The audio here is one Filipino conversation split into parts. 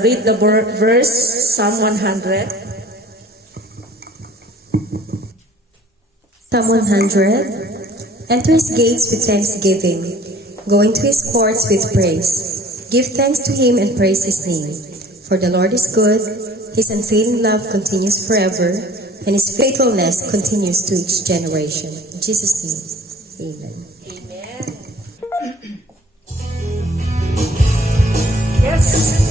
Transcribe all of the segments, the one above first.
Read the verse, Psalm 100. Psalm 100. Enter his gates with thanksgiving. Go into his courts with praise. Give thanks to him and praise his name. For the Lord is good, his unfailing love continues forever, and his faithfulness continues to each generation. In Jesus' name, amen. Amen. Yes.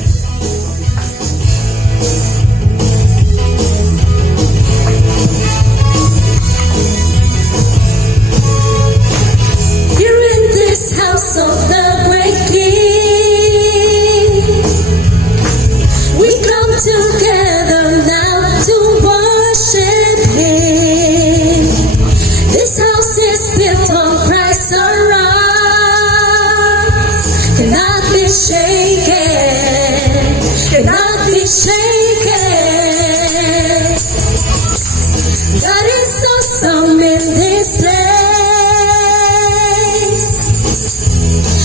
House of the great King, we come together now to worship Him. This house is built on Christ's rock, cannot be shaken, cannot be shaken. God is awesome in this place.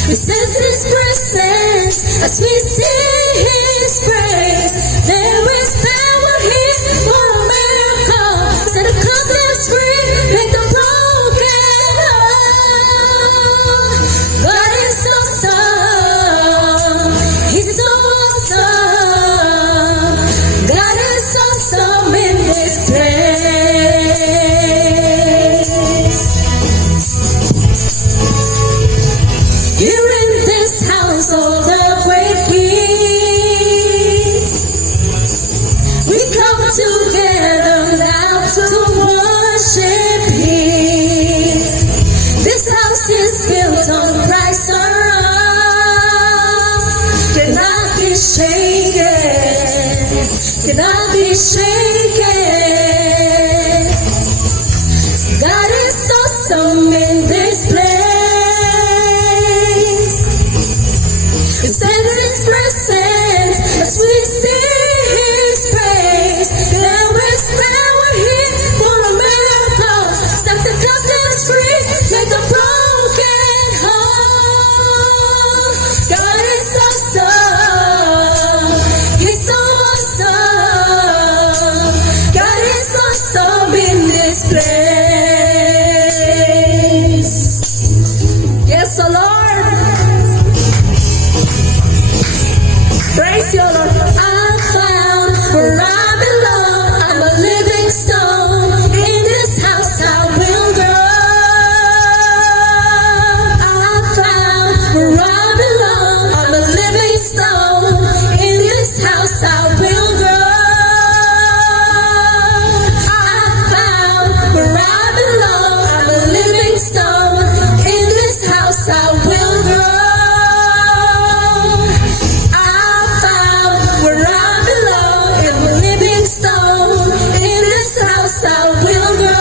We sense His presence as we sing His praise. There is power here for a miracle. Set the captives free, make the broken whole. God is awesome. He's so awesome. God is awesome in this place. You're in this house of the great King. We come together now to worship Him. This house is built on Christ's rock, cannot be shaken, cannot be shaken. God is awesome in this place. We sense His presence as we sing His praise. There is power here for a miracle. Set the captives free, make the broken whole. God is awesome. He's so awesome. God is awesome in this place. Yes, the Lord. Praise your Lord. I'm found where I belong. I'm a living stone. In this house I will grow. I'm found where I belong. I'm a living stone. In this house I will grow. I'm found where I belong. I'm a living stone. In this house I will grow. I will grow.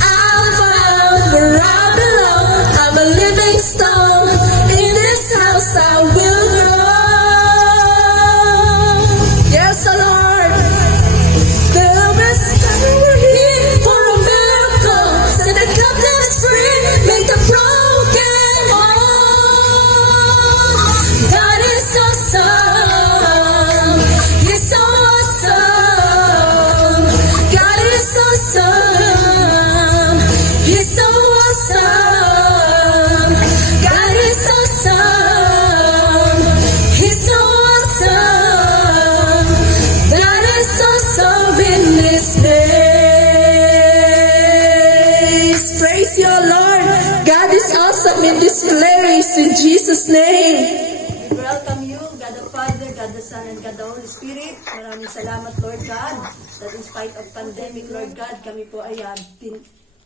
I'm found where I belong. I'm a living stone. In this house I will grow. Yes, Lord. There is power here for a miracle. Set the captives free, make the broken whole. God is awesome. He's so awesome. God is awesome. He's so awesome. God is awesome. He's so awesome. God is awesome in this place. Praise your Lord. God is awesome in this place. In Jesus' name. We welcome you, God the Father, God the Son, and God the Holy Spirit. Maraming salamat, Lord God, that in spite of pandemic, Lord God, kami po ay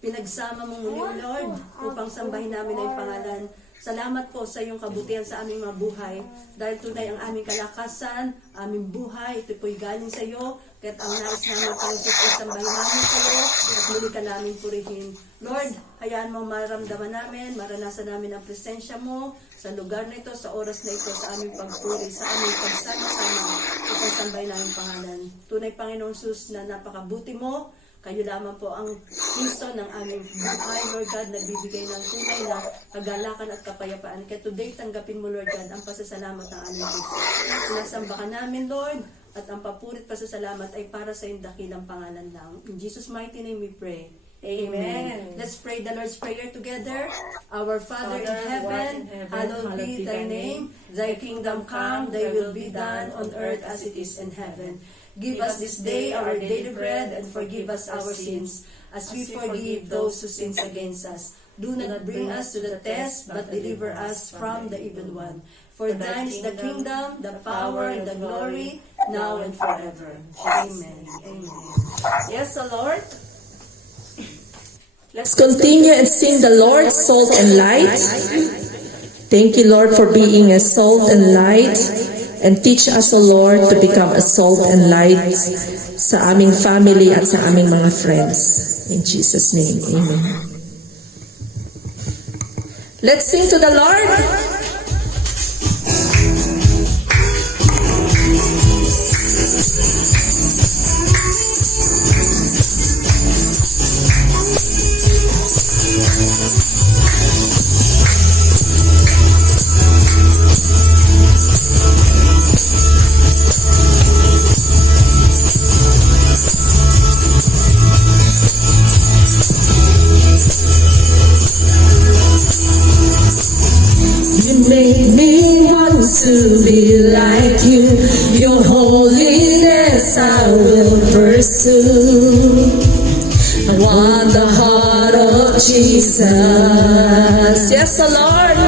pinagsama mo muli, Lord, upang sambahin namin ang pangalan. Salamat po sa iyong kabutihan sa aming mga buhay. Dahil tunay ang aming kalakasan, aming buhay, ito po'y galing sa iyo. Kaya't ang nais namin, Panginoon, ay sambahin namin kayo at muli ka namin purihin. Lord, hayaan mo maramdaman namin, maranasan namin ang presensya mo sa lugar na ito, sa oras na ito, sa aming pagpuri, sa aming pagsama-sama upang sambahin namin pangalan. Tunay, Panginoon Sus, na napakabuti mo. Kayo lamang po ang Kristo ng aming buhay, Lord God, nagbibigay ng tunay na kagalakan at kapayapaan. Kaya today, tanggapin mo, Lord God, ang pasasalamat ng aming puso. Sinasamba ka namin, Lord, at ang papurit pasasalamat ay para sa iyong dakilang pangalan lang. In Jesus' mighty name we pray. Amen. Let's pray the Lord's Prayer together. Our Father in heaven, hallowed be thy name. Thy kingdom come, thy will be done on earth as it is in heaven. Give us this day our daily bread and forgive us our sins as we forgive those who sin against us. Do not bring us to the test, but deliver us from the evil one. For thine is the kingdom, the power, and the glory, now and forever. Amen. Amen. Yes, the Lord. Let's continue and sing the Lord, salt and light. Thank you, Lord, for being a salt and light. And teach us, O Lord, to become a salt and light sa aming family at sa aming mga friends. In Jesus' name, amen. Let's sing to the Lord. You made me want to be like you. Your holiness I will pursue. I want the heart of Jesus. Yes, the Lord.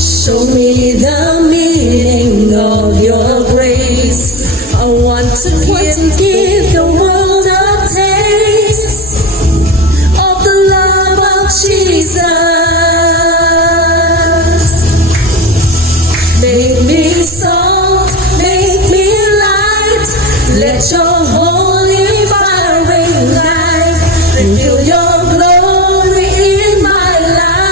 Show me the meaning of your grace. I want to give the world a taste of the love of Jesus. Make me salt, make me light. Let your holy fire ignite. Reveal your glory in my life.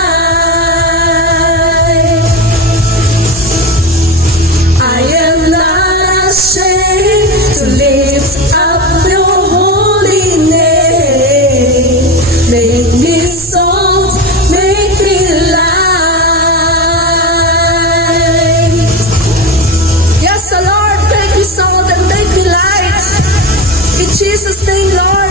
I am not ashamed to lift up your holy name. Make me salt, make me light. Yes, the Lord, make me salt and make me light. In Jesus' name, Lord.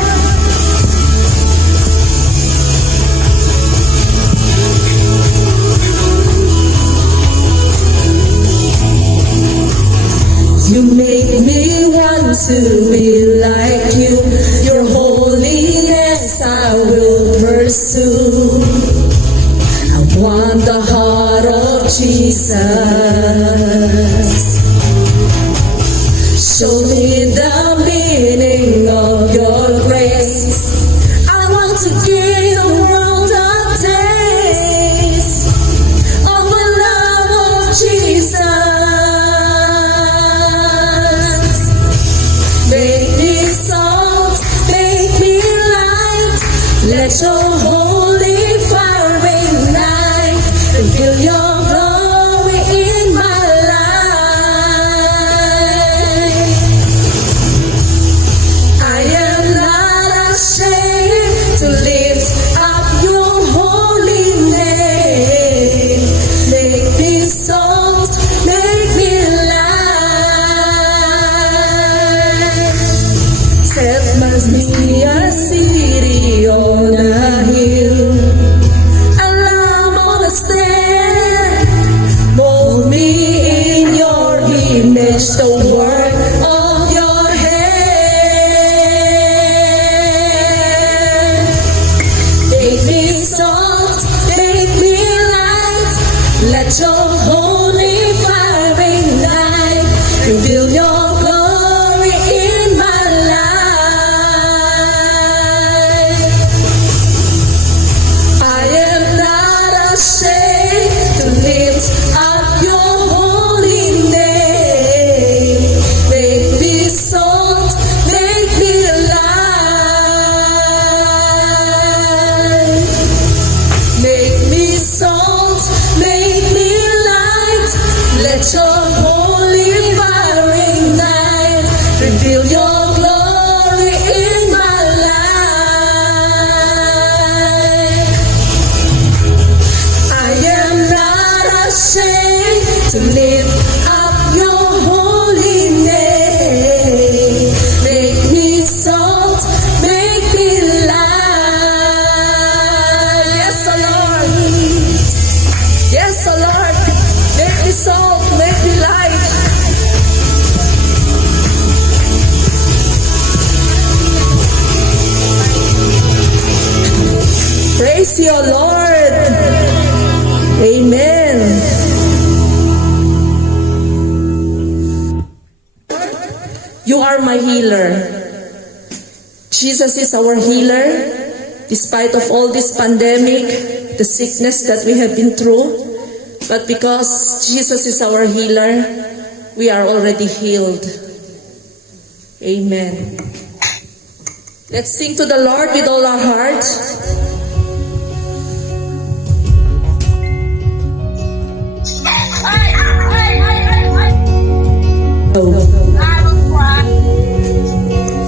You make me want to be like you. Your holiness I will pursue. I want the heart of Jesus. Show me the meaning of your grace. I want to give the world a taste of the love of Jesus. Make me salt, make me light. Let your holy fire ignite. Reveal your glory in my life. I am not ashamed to lift up your holy name. Make me salt, make me light. Set must be a city on a hill. Alarm on a stand. Mold me in your image, the work of your hand. Make me salt, make me light. Let your holy fire ignite. Reveal your glory in my life. I am not ashamed to lift up your holy name. Make me salt, make me light. Make me salt, make me light. Let your holy fire ignite. Reveal your glory in my You are my healer. Jesus is our healer. Despite of all this pandemic, the sickness that we have been through, but because Jesus is our healer, we are already healed. Amen. Let's sing to the Lord with all our heart.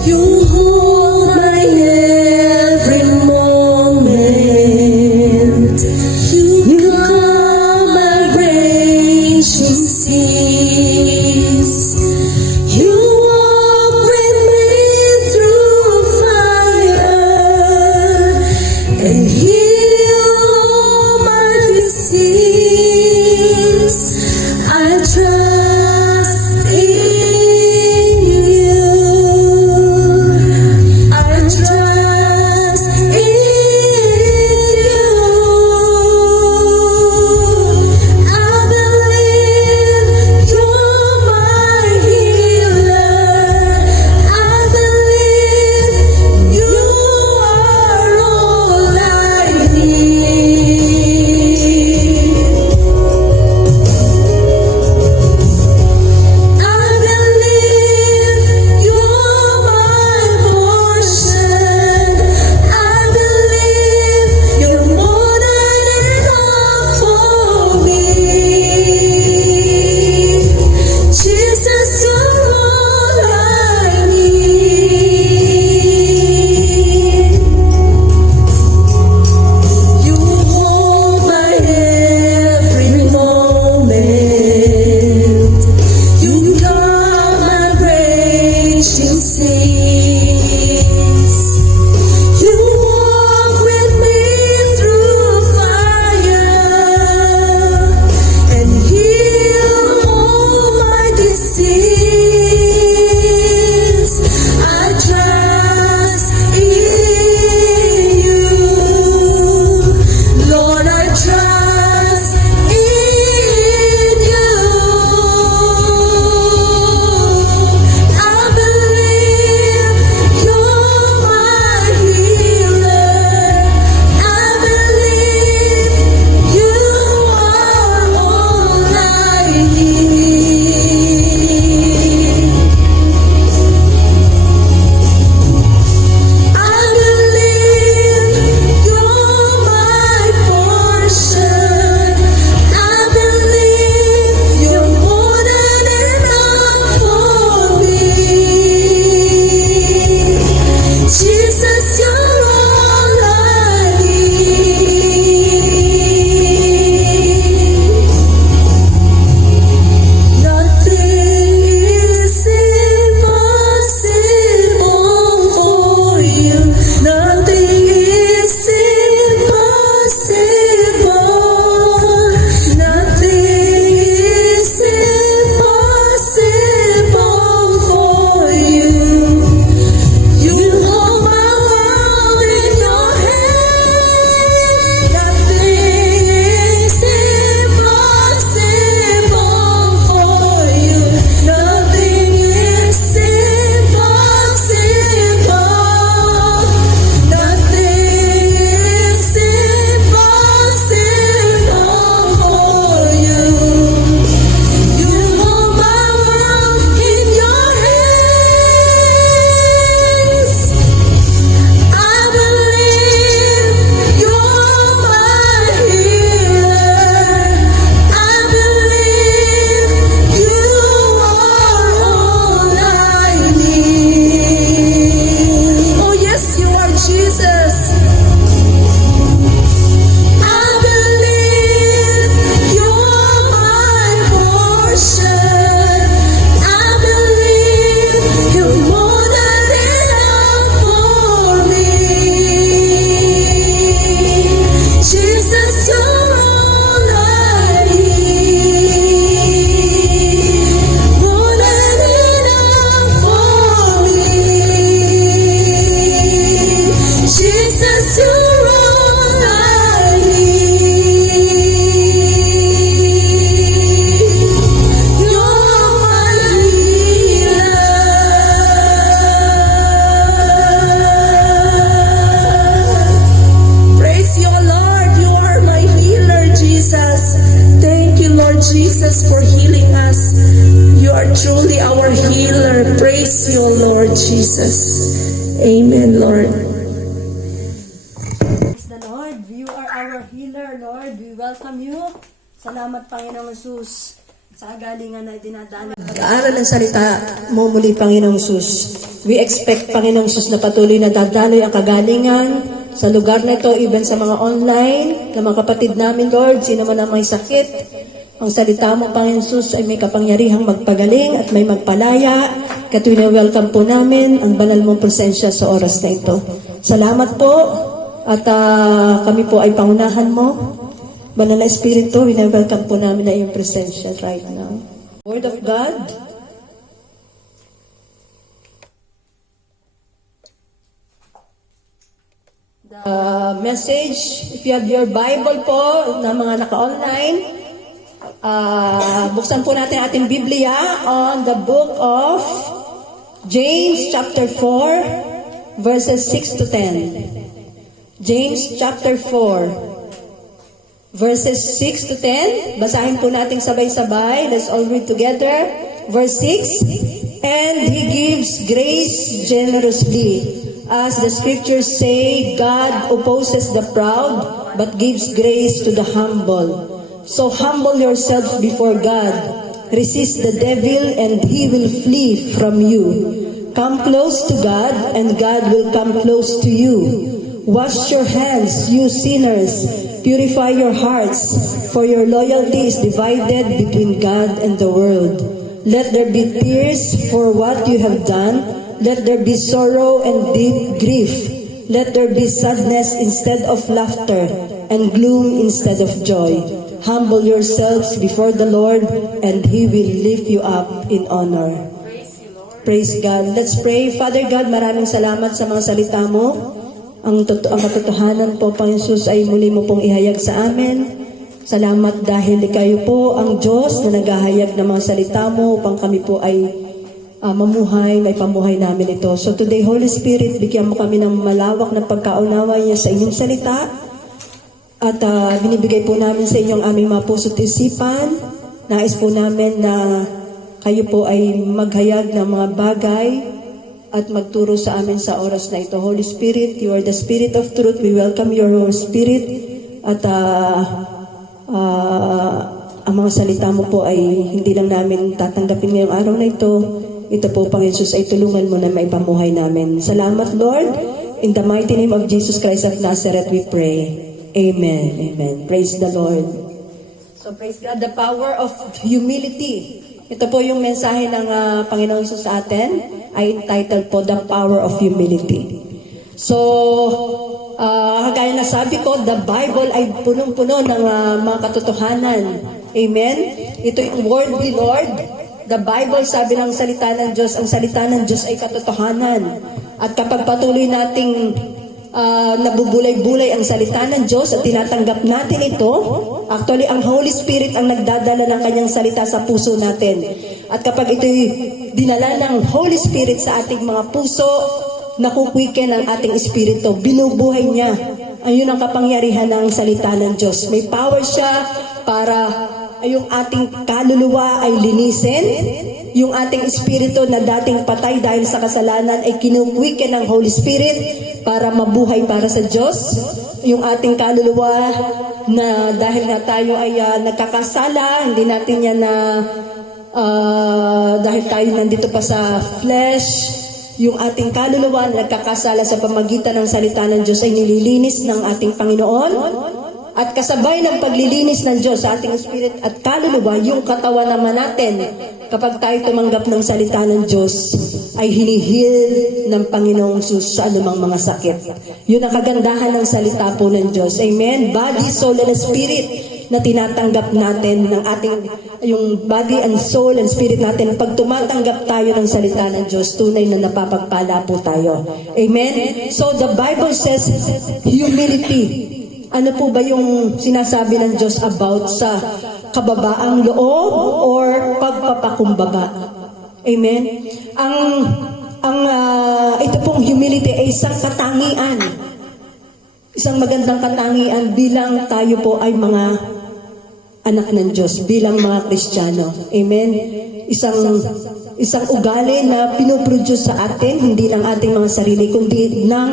You hold my every moment. You calm my raging seas. You walk with me through fire and heal all my disease. I trust in you. I trust in you. I believe you're my healer. I believe you are all I need. truly our healer. Praise you, O Lord Jesus. Amen, Lord. Praise the Lord. You are our healer, Lord. We welcome you. Salamat, Panginoong Jesus, sa galingan na dinadala. Pag-aaral ng salita mo muli, Panginoong Sus. We expect, Panginoong Sus, na patuloy na dadaloy ang kagalingan sa lugar na ito, even sa mga online, na mga kapatid namin, Lord, sino man ang may sakit. Ang salita mo, Panginoong Sus, ay may kapangyarihang magpagaling at may magpalaya. Katuloy na welcome po namin ang banal mong presensya sa oras na ito. Salamat po at kami po ay pangunahan mo. Banal na Espiritu, welcome po namin na iyong presensya right now. Word of God. The message, if you have your Bible po, na mga naka-online, buksan po natin ating Biblia on the book of James chapter 4, verses 6 to 10. James chapter 4. Verses 6 to 10, basahin po natin sabay-sabay. Let's all read together. Verse 6, and He gives grace generously. As the scriptures say, God opposes the proud, but gives grace to the humble. So humble yourselves before God. Resist the devil, and he will flee from you. Come close to God, and God will come close to you. Wash your hands, you sinners. Purify your hearts, for your loyalty is divided between God and the world. Let there be tears for what you have done. Let there be sorrow and deep grief. Let there be sadness instead of laughter, and gloom instead of joy. Humble yourselves before the Lord, and He will lift you up in honor. Praise God. Let's pray. Father God, maraming salamat sa mga salita mo. Ang katotohanan po, Panginoon Jesus, ay muli mo pong ihayag sa amin. Salamat dahil kayo po ang Diyos na naghahayag ng mga salita mo upang kami po ay mamuhay, may pamuhay namin ito. So today, Holy Spirit, bigyan mo kami ng malawak na pagkaunawa niya sa inyong salita. At binibigay po namin sa inyong aming mga puso't isipan. Nais po namin na kayo po ay maghayag ng mga bagay at magturo sa amin sa oras na ito. Holy Spirit, you are the Spirit of truth. We welcome your Spirit. At ang mga salita mo po ay hindi lang namin tatanggapin ngayong araw na ito. Ito po, Panginoon Jesus, ay tulungan mo na maipamuhay namin. Salamat, Lord. In the mighty name of Jesus Christ of Nazareth, we pray. Amen. Amen. Praise the Lord. So, praise God. The power of humility. Ito po yung mensahe ng Panginoon Jesus sa atin, ay entitled po, The Power of Humility. So, kagaya na sabi ko, the Bible ay punong-puno ng mga katotohanan. Amen? Ito yung word ni Lord. The Bible, sabi ng salita ng Diyos, ang salita ng Diyos ay katotohanan. At kapag patuloy nating nabubulay-bulay ang salita ng Diyos at tinatanggap natin ito, actually, ang Holy Spirit ang nagdadala ng kanyang salita sa puso natin. At kapag ito'y dinala ng Holy Spirit sa ating mga puso, nakukwiken ang ating espiritu. Binubuhay niya. Ayun ang kapangyarihan ng salita ng Diyos. May power siya para yung ating kaluluwa ay linisin. Yung ating espiritu na dating patay dahil sa kasalanan ay kinukwiken ng Holy Spirit para mabuhay para sa Diyos. Yung ating kaluluwa na dahil nga tayo ay nagkakasala, hindi natin yan na dahil tayo nandito pa sa flesh, yung ating kaluluwa na nagkakasala sa pamagitan ng salita ng Diyos ay nililinis ng ating Panginoon. At kasabay ng paglilinis ng Diyos sa ating spirit at kaluluwa, yung katawan naman natin, kapag tayo tumanggap ng salita ng Diyos, ay hinihil ng Panginoong Jesus sa anumang mga sakit. Yun ang kagandahan ng salita po ng Diyos. Amen? Body, soul, and spirit na tinatanggap natin ng ating, yung body and soul and spirit natin. Pag tumatanggap tayo ng salita ng Diyos, tunay na napapagpala po tayo. Amen? So the Bible says, humility. Ano po ba yung sinasabi ng Diyos about sa kababaang loob or pagpapakumbaba? Amen? Ito pong humility ay isang katangian. Isang magandang katangian bilang tayo po ay mga anak ng Diyos, bilang mga Kristiyano. Amen? Isang ugali na pinoproduce sa atin, hindi ng ating mga sarili, kundi ng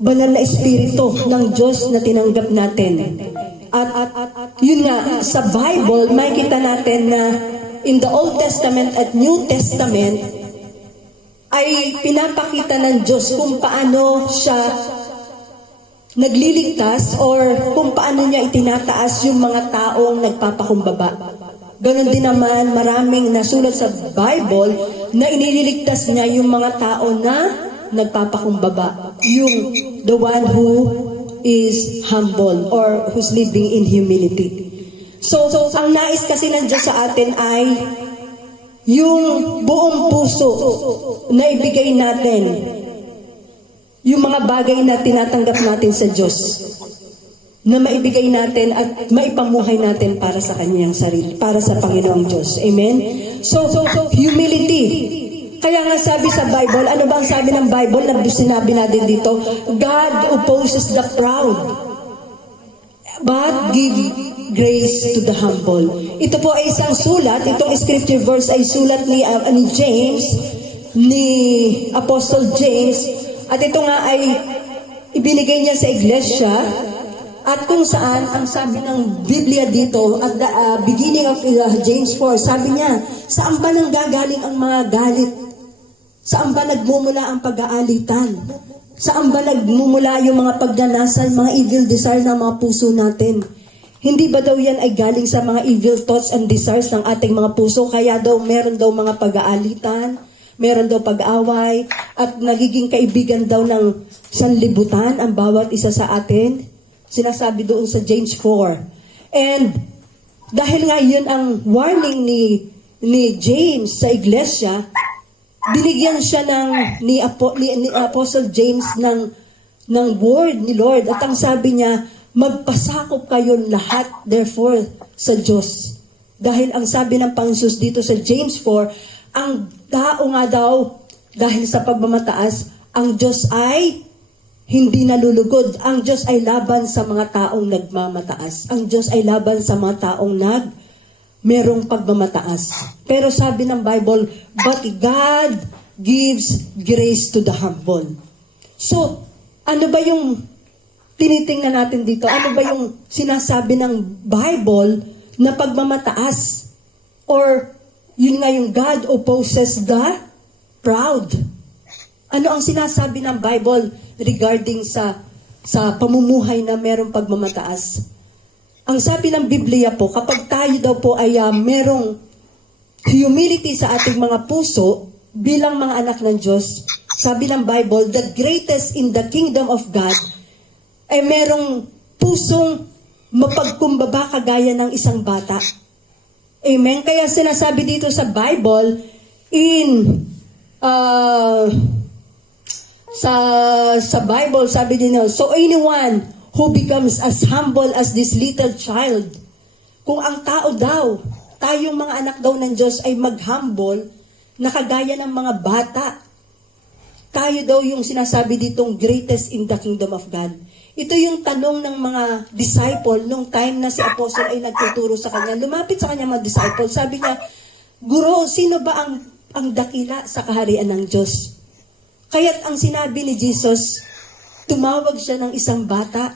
banal na espiritu ng Diyos na tinanggap natin. At yun nga, sa Bible, makikita natin na in the Old Testament at New Testament, ay pinapakita ng Diyos kung paano siya nagliligtas or kung paano niya itinataas yung mga taong nagpapakumbaba. Ganon din naman, maraming nasulat sa Bible na inililigtas niya yung mga tao na nagpapakumbaba. Yung the one who is humble or who's living in humility. So ang nais kasi ng Diyos sa atin ay yung buong puso na ibigay natin, yung mga bagay na tinatanggap natin sa Diyos, na maibigay natin at maipamuhay natin para sa Kanyang sarili, para sa Panginoong Diyos. Amen? So humility. Kaya nga sabi sa Bible, ano ba ang sabi ng Bible na sinabi natin dito? God opposes the proud, but give grace to the humble. Ito po ay isang sulat, itong scripture verse ay sulat ni James, ni Apostle James, at ito nga ay ibinigay niya sa iglesia, at kung saan, ang sabi ng Biblia dito, at the beginning of James 4, sabi niya, saan ba nang gagaling ang mga galit? Saan ba nagmumula ang pag-aalitan? Saan ba nagmumula yung mga pagnanasal, mga evil desire ng mga puso natin? Hindi ba daw yan ay galing sa mga evil thoughts and desires ng ating mga puso? Kaya daw meron daw mga pag-aalitan, meron daw pag-away, at nagiging kaibigan daw ng sanlibutan ang bawat isa sa atin. Sinasabi doon sa James 4. And dahil nga yun ang warning ni James sa iglesia, binigyan siya ni Apostle James ng word ni Lord. At ang sabi niya, magpasakop kayo lahat, therefore, sa Diyos. Dahil ang sabi ng Panginoon dito sa James 4, ang tao nga daw, dahil sa pagmamataas, ang Diyos ay hindi nalulugod. Ang Diyos ay laban sa mga taong nagmamataas. Ang Diyos ay laban sa mga taong merong pagmamataas. Pero sabi ng Bible, but God gives grace to the humble. So, ano ba yung tinitingnan natin dito? Ano ba yung sinasabi ng Bible na pagmamataas? Or, yun nga yung God opposes the proud. Ano ang sinasabi ng Bible regarding sa pamumuhay na merong pagmamataas? Ang sabi ng Biblia po, kapag tayo daw po ay merong humility sa ating mga puso bilang mga anak ng Diyos, sabi ng Bible, the greatest in the kingdom of God ay merong pusong mapagkumbaba kagaya ng isang bata. Amen? Kaya sinasabi dito sa Bible, sa Bible, sabi din, so anyone who becomes as humble as this little child. Kung ang tao daw, tayong mga anak daw ng Diyos ay mag-humble, na kagaya ng mga bata, tayo daw yung sinasabi ditong greatest in the kingdom of God. Ito yung tanong ng mga disciple nung time na si Apostle ay nagtuturo sa kanya. Lumapit sa kanya mga disciple. Sabi niya, Guro, sino ba ang dakila sa kaharian ng Diyos? Kaya't ang sinabi ni Jesus, tumawag siya ng isang bata.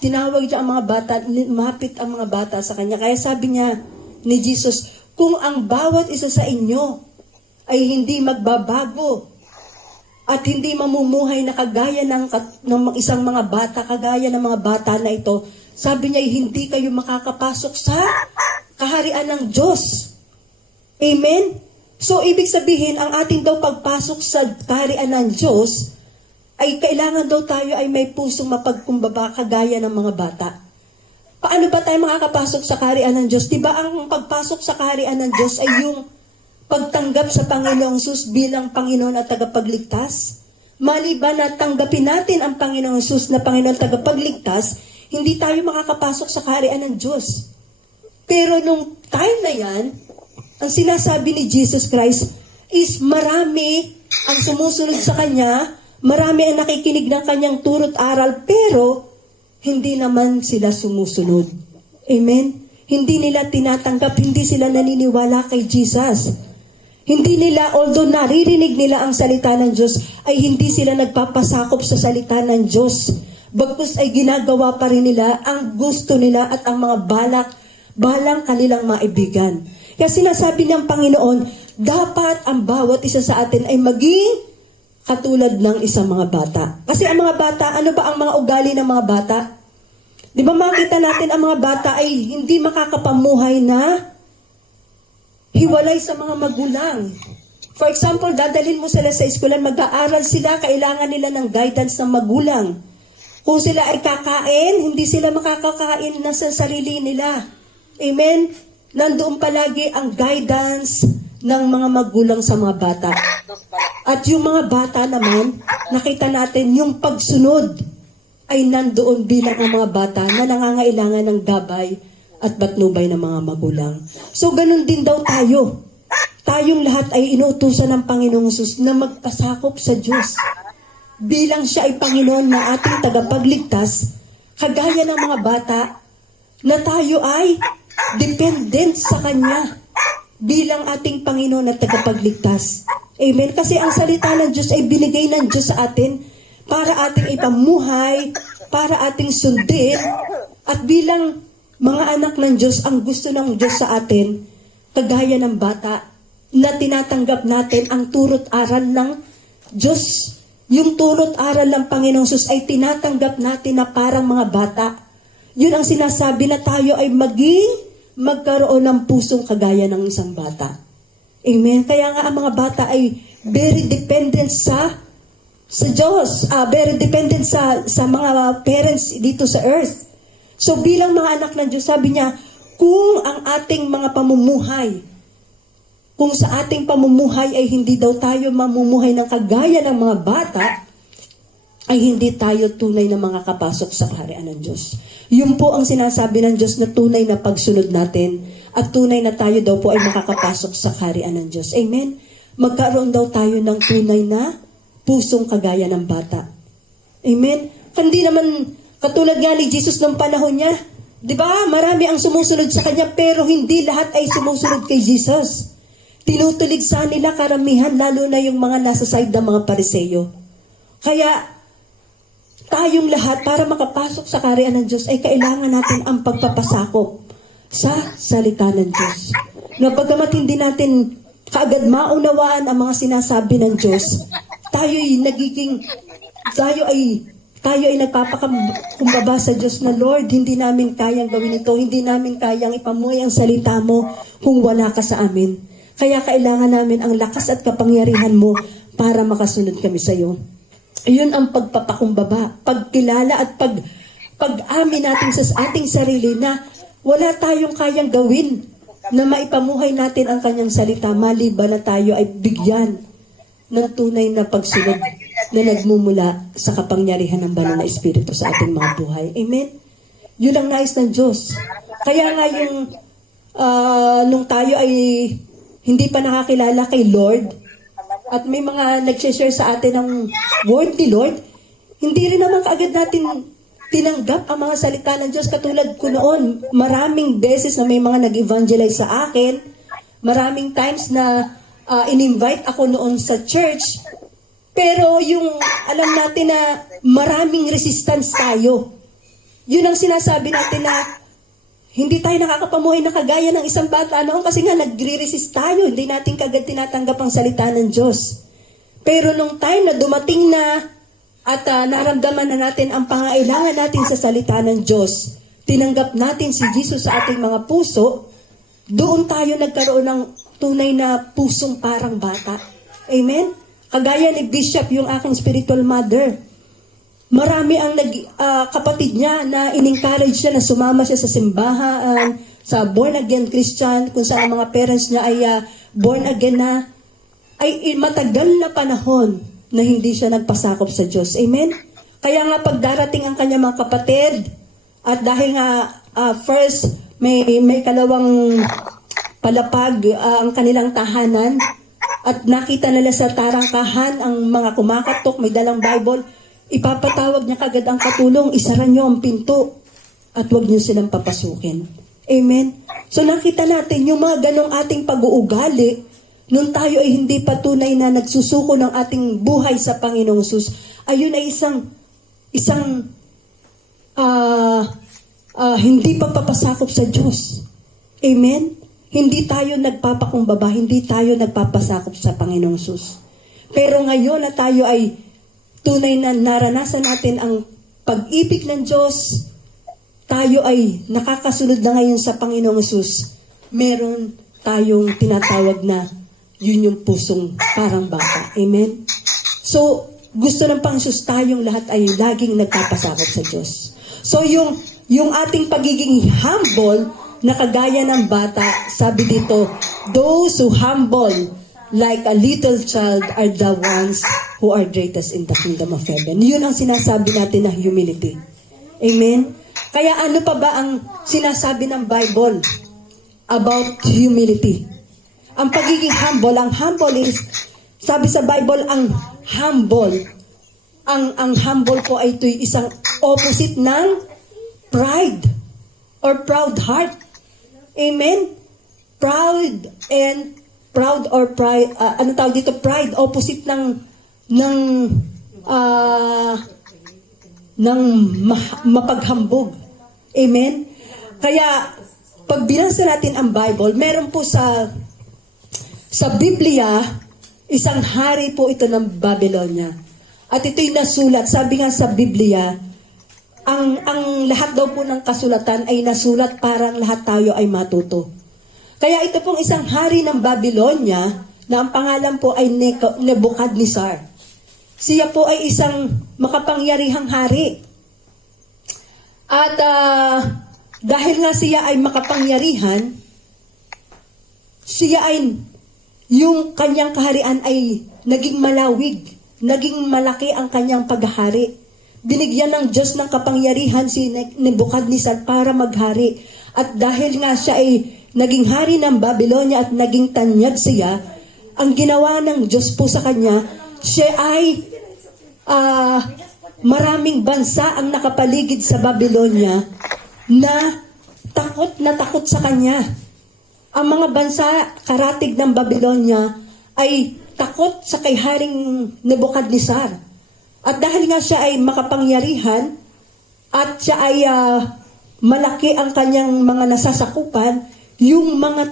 Tinawag niya ang mga bata, lumapit ang mga bata sa kanya. Kaya sabi niya ni Jesus, kung ang bawat isa sa inyo ay hindi magbabago at hindi mamumuhay na kagaya ng isang mga bata, kagaya ng mga bata na ito, sabi niya, hindi kayo makakapasok sa kaharian ng Diyos. Amen? So, ibig sabihin, ang ating daw pagpasok sa kaharian ng Diyos, ay kailangan daw tayo ay may pusong mapagkumbaba kagaya ng mga bata. Paano ba tayo makakapasok sa kaharian ng Diyos? Diba ang pagpasok sa kaharian ng Diyos ay yung pagtanggap sa Panginoong Sus bilang Panginoon at tagapagligtas? Maliban na tanggapin natin ang Panginoong Sus na Panginoon at tagapagligtas, hindi tayo makakapasok sa kaharian ng Diyos. Pero nung time na yan, ang sinasabi ni Jesus Christ is marami ang sumusunod sa Kanya, marami ang nakikinig ng Kanyang turo't aral, pero hindi naman sila sumusunod. Amen? Hindi nila tinatanggap, hindi sila naniniwala kay Jesus. Hindi nila, although naririnig nila ang salita ng Diyos, ay hindi sila nagpapasakop sa salita ng Diyos. Bagkus ay ginagawa pa rin nila ang gusto nila at ang mga balang kanilang maibigan. Kaya sinasabi ng Panginoon, dapat ang bawat isa sa atin ay maging katulad ng isang mga bata. Kasi ang mga bata, ano ba ang mga ugali ng mga bata? Di ba makita natin ang mga bata ay hindi makakapamuhay na hiwalay sa mga magulang. For example, dadalhin mo sila sa eskwelahan, mag-aaral sila, kailangan nila ng guidance ng magulang. Kung sila ay kakain, hindi sila makakakain na sa sarili nila. Amen? Nandoon palagi ang guidance ng mga magulang sa mga bata. At yung mga bata naman, nakita natin yung pagsunod ay nandoon bilang ang mga bata na nangangailangan ng gabay at patnubay ng mga magulang. So, ganun din daw tayo. Tayong lahat ay inuutusan ng Panginoong Hesus na magpasakop sa Diyos. Bilang siya ay Panginoon na ating tagapagligtas, kagaya ng mga bata, na tayo ay dependent sa Kanya bilang ating Panginoon at tagapagligtas. Amen? Kasi ang salita ng Diyos ay binigay ng Diyos sa atin para ating ipamuhay, para ating sundin, at bilang mga anak ng Diyos, ang gusto ng Diyos sa atin, kagaya ng bata, na tinatanggap natin ang turot aral ng Diyos. Yung turot aral ng Panginoong Sus ay tinatanggap natin na parang mga bata. Yun ang sinasabi na tayo ay magkaroon ng pusong kagaya ng isang bata. Amen? Kaya nga ang mga bata ay very dependent sa Diyos, very dependent sa mga parents dito sa earth. So bilang mga anak ng Diyos, sabi niya, kung ang ating mga pamumuhay, kung sa ating pamumuhay ay hindi daw tayo mamumuhay ng kagaya ng mga bata, ay hindi tayo tunay na mga kapasok sa kaharian ng Diyos. Yun po ang sinasabi ng Diyos na tunay na pagsunod natin at tunay na tayo daw po ay makakapasok sa kaharian ng Diyos. Amen? Magkaroon daw tayo ng tunay na pusong kagaya ng bata. Amen? Hindi naman katulad nga ni Jesus ng panahon niya. Di ba? Marami ang sumusunod sa Kanya pero hindi lahat ay sumusunod kay Jesus. Tinutuligsa nila karamihan, lalo na yung mga nasa side ng mga Pariseyo. Kaya tayong lahat, para makapasok sa kaharian ng Diyos, ay kailangan natin ang pagpapasakop sa salita ng Diyos. Na pagkamat hindi natin kaagad maunawaan ang mga sinasabi ng Diyos, tayo ay nagpapakumbaba sa Diyos na, Lord, hindi namin kayang gawin ito, hindi namin kayang ipamuhay ang salita mo kung wala ka sa amin. Kaya kailangan namin ang lakas at kapangyarihan mo para makasunod kami sa iyo. Iyon ang pagpapakumbaba, pagkilala at pag-amin natin sa ating sarili na wala tayong kayang gawin na maipamuhay natin ang kanyang salita maliban na tayo ay bigyan ng tunay na pagsunod na nagmumula sa kapangyarihan ng banal na Espiritu sa ating mga buhay. Amen? Yun ang nais ng Diyos. Kaya nga yung nung tayo ay hindi pa nakakilala kay Lord, at may mga nag-share sa atin ng word ni Lord, hindi rin naman kaagad natin tinanggap ang mga salita ng Diyos. Katulad ko noon, maraming beses na may mga nag-evangelize sa akin, maraming times na in-invite ako noon sa church, pero yung alam natin na maraming resistance tayo. Yun ang sinasabi natin na hindi tayo nakakapamuhay na kagaya ng isang bata noon kasi nga nagre-resist tayo. Hindi natin kagad tinatanggap ang salita ng Diyos. Pero nung time na dumating na at naramdaman na natin ang pangailangan natin sa salita ng Diyos, tinanggap natin si Jesus sa ating mga puso, doon tayo nagkaroon ng tunay na pusong parang bata. Amen? Kagaya ni Bishop, yung aking spiritual mother. Marami ang kapatid niya na in-encourage siya na sumama siya sa simbahan, sa born-again Christian, kung saan ang mga parents niya ay born-again na, ay matagal na panahon na hindi siya nagpasakop sa Diyos. Amen? Kaya nga pag darating ang kanya mga kapatid, at dahil nga first, may kalawang palapag ang kanilang tahanan, at nakita nila sa tarangkahan ang mga kumakatok, may dalang Bible, ipapatawag niya kagad ang katulong, isara niyo ang pinto at huwag niyo silang papasukin. Amen? So nakita natin yung mga ganong ating pag-uugali nung tayo ay hindi pa tunay na nagsusuko ng ating buhay sa Panginoong Hesus, ayun ay isang hindi pagpapasakop sa Diyos. Amen? Hindi tayo nagpapakumbaba, hindi tayo nagpapasakop sa Panginoong Hesus. Pero ngayon na tayo ay tunay na naranasan natin ang pag-ibig ng Diyos, tayo ay nakakasunod na ngayon sa Panginoong Hesus, meron tayong tinatawag na yun yung pusong parang bata. Amen? So, gusto ng Panginoon tayong lahat ay laging nagpapasakop sa Diyos. So, yung ating pagiging humble, na kagaya ng bata, sabi dito, those who humble like a little child are the ones who are greatest in the kingdom of heaven. Yun ang sinasabi natin na humility. Amen? Kaya ano pa ba ang sinasabi ng Bible about humility? Ang pagiging humble, ang humble is, sabi sa Bible, ang humble po ay ito'y isang opposite ng pride or proud heart. Amen? Proud or pride, ano tawag dito? Pride, opposite ng mapaghambog. Amen? Kaya, pag binasa natin ang Bible, meron po sa Biblia, isang hari po ito ng Babylonia. At ito'y nasulat, sabi nga sa Biblia, ang lahat daw po ng kasulatan ay nasulat parang lahat tayo ay matuto. Kaya ito pong isang hari ng Babylonia, na ang pangalan po ay Nebuchadnezzar. Siya po ay isang makapangyarihang hari. At dahil nga siya ay makapangyarihan, siya ay, yung kanyang kaharian ay naging malawig, naging malaki ang kanyang paghahari. Binigyan ng Diyos ng kapangyarihan si Nebuchadnezzar para maghari. At dahil nga siya ay naging hari ng Babylonia at naging tanyag siya, ang ginawa ng Diyos po sa kanya, siya ay maraming bansa ang nakapaligid sa Babylonia na takot sa kanya. Ang mga bansa karatig ng Babylonia ay takot sa kay Haring Nebuchadnezzar. At dahil nga siya ay makapangyarihan at siya ay malaki ang kanyang mga nasasakupan, yung mga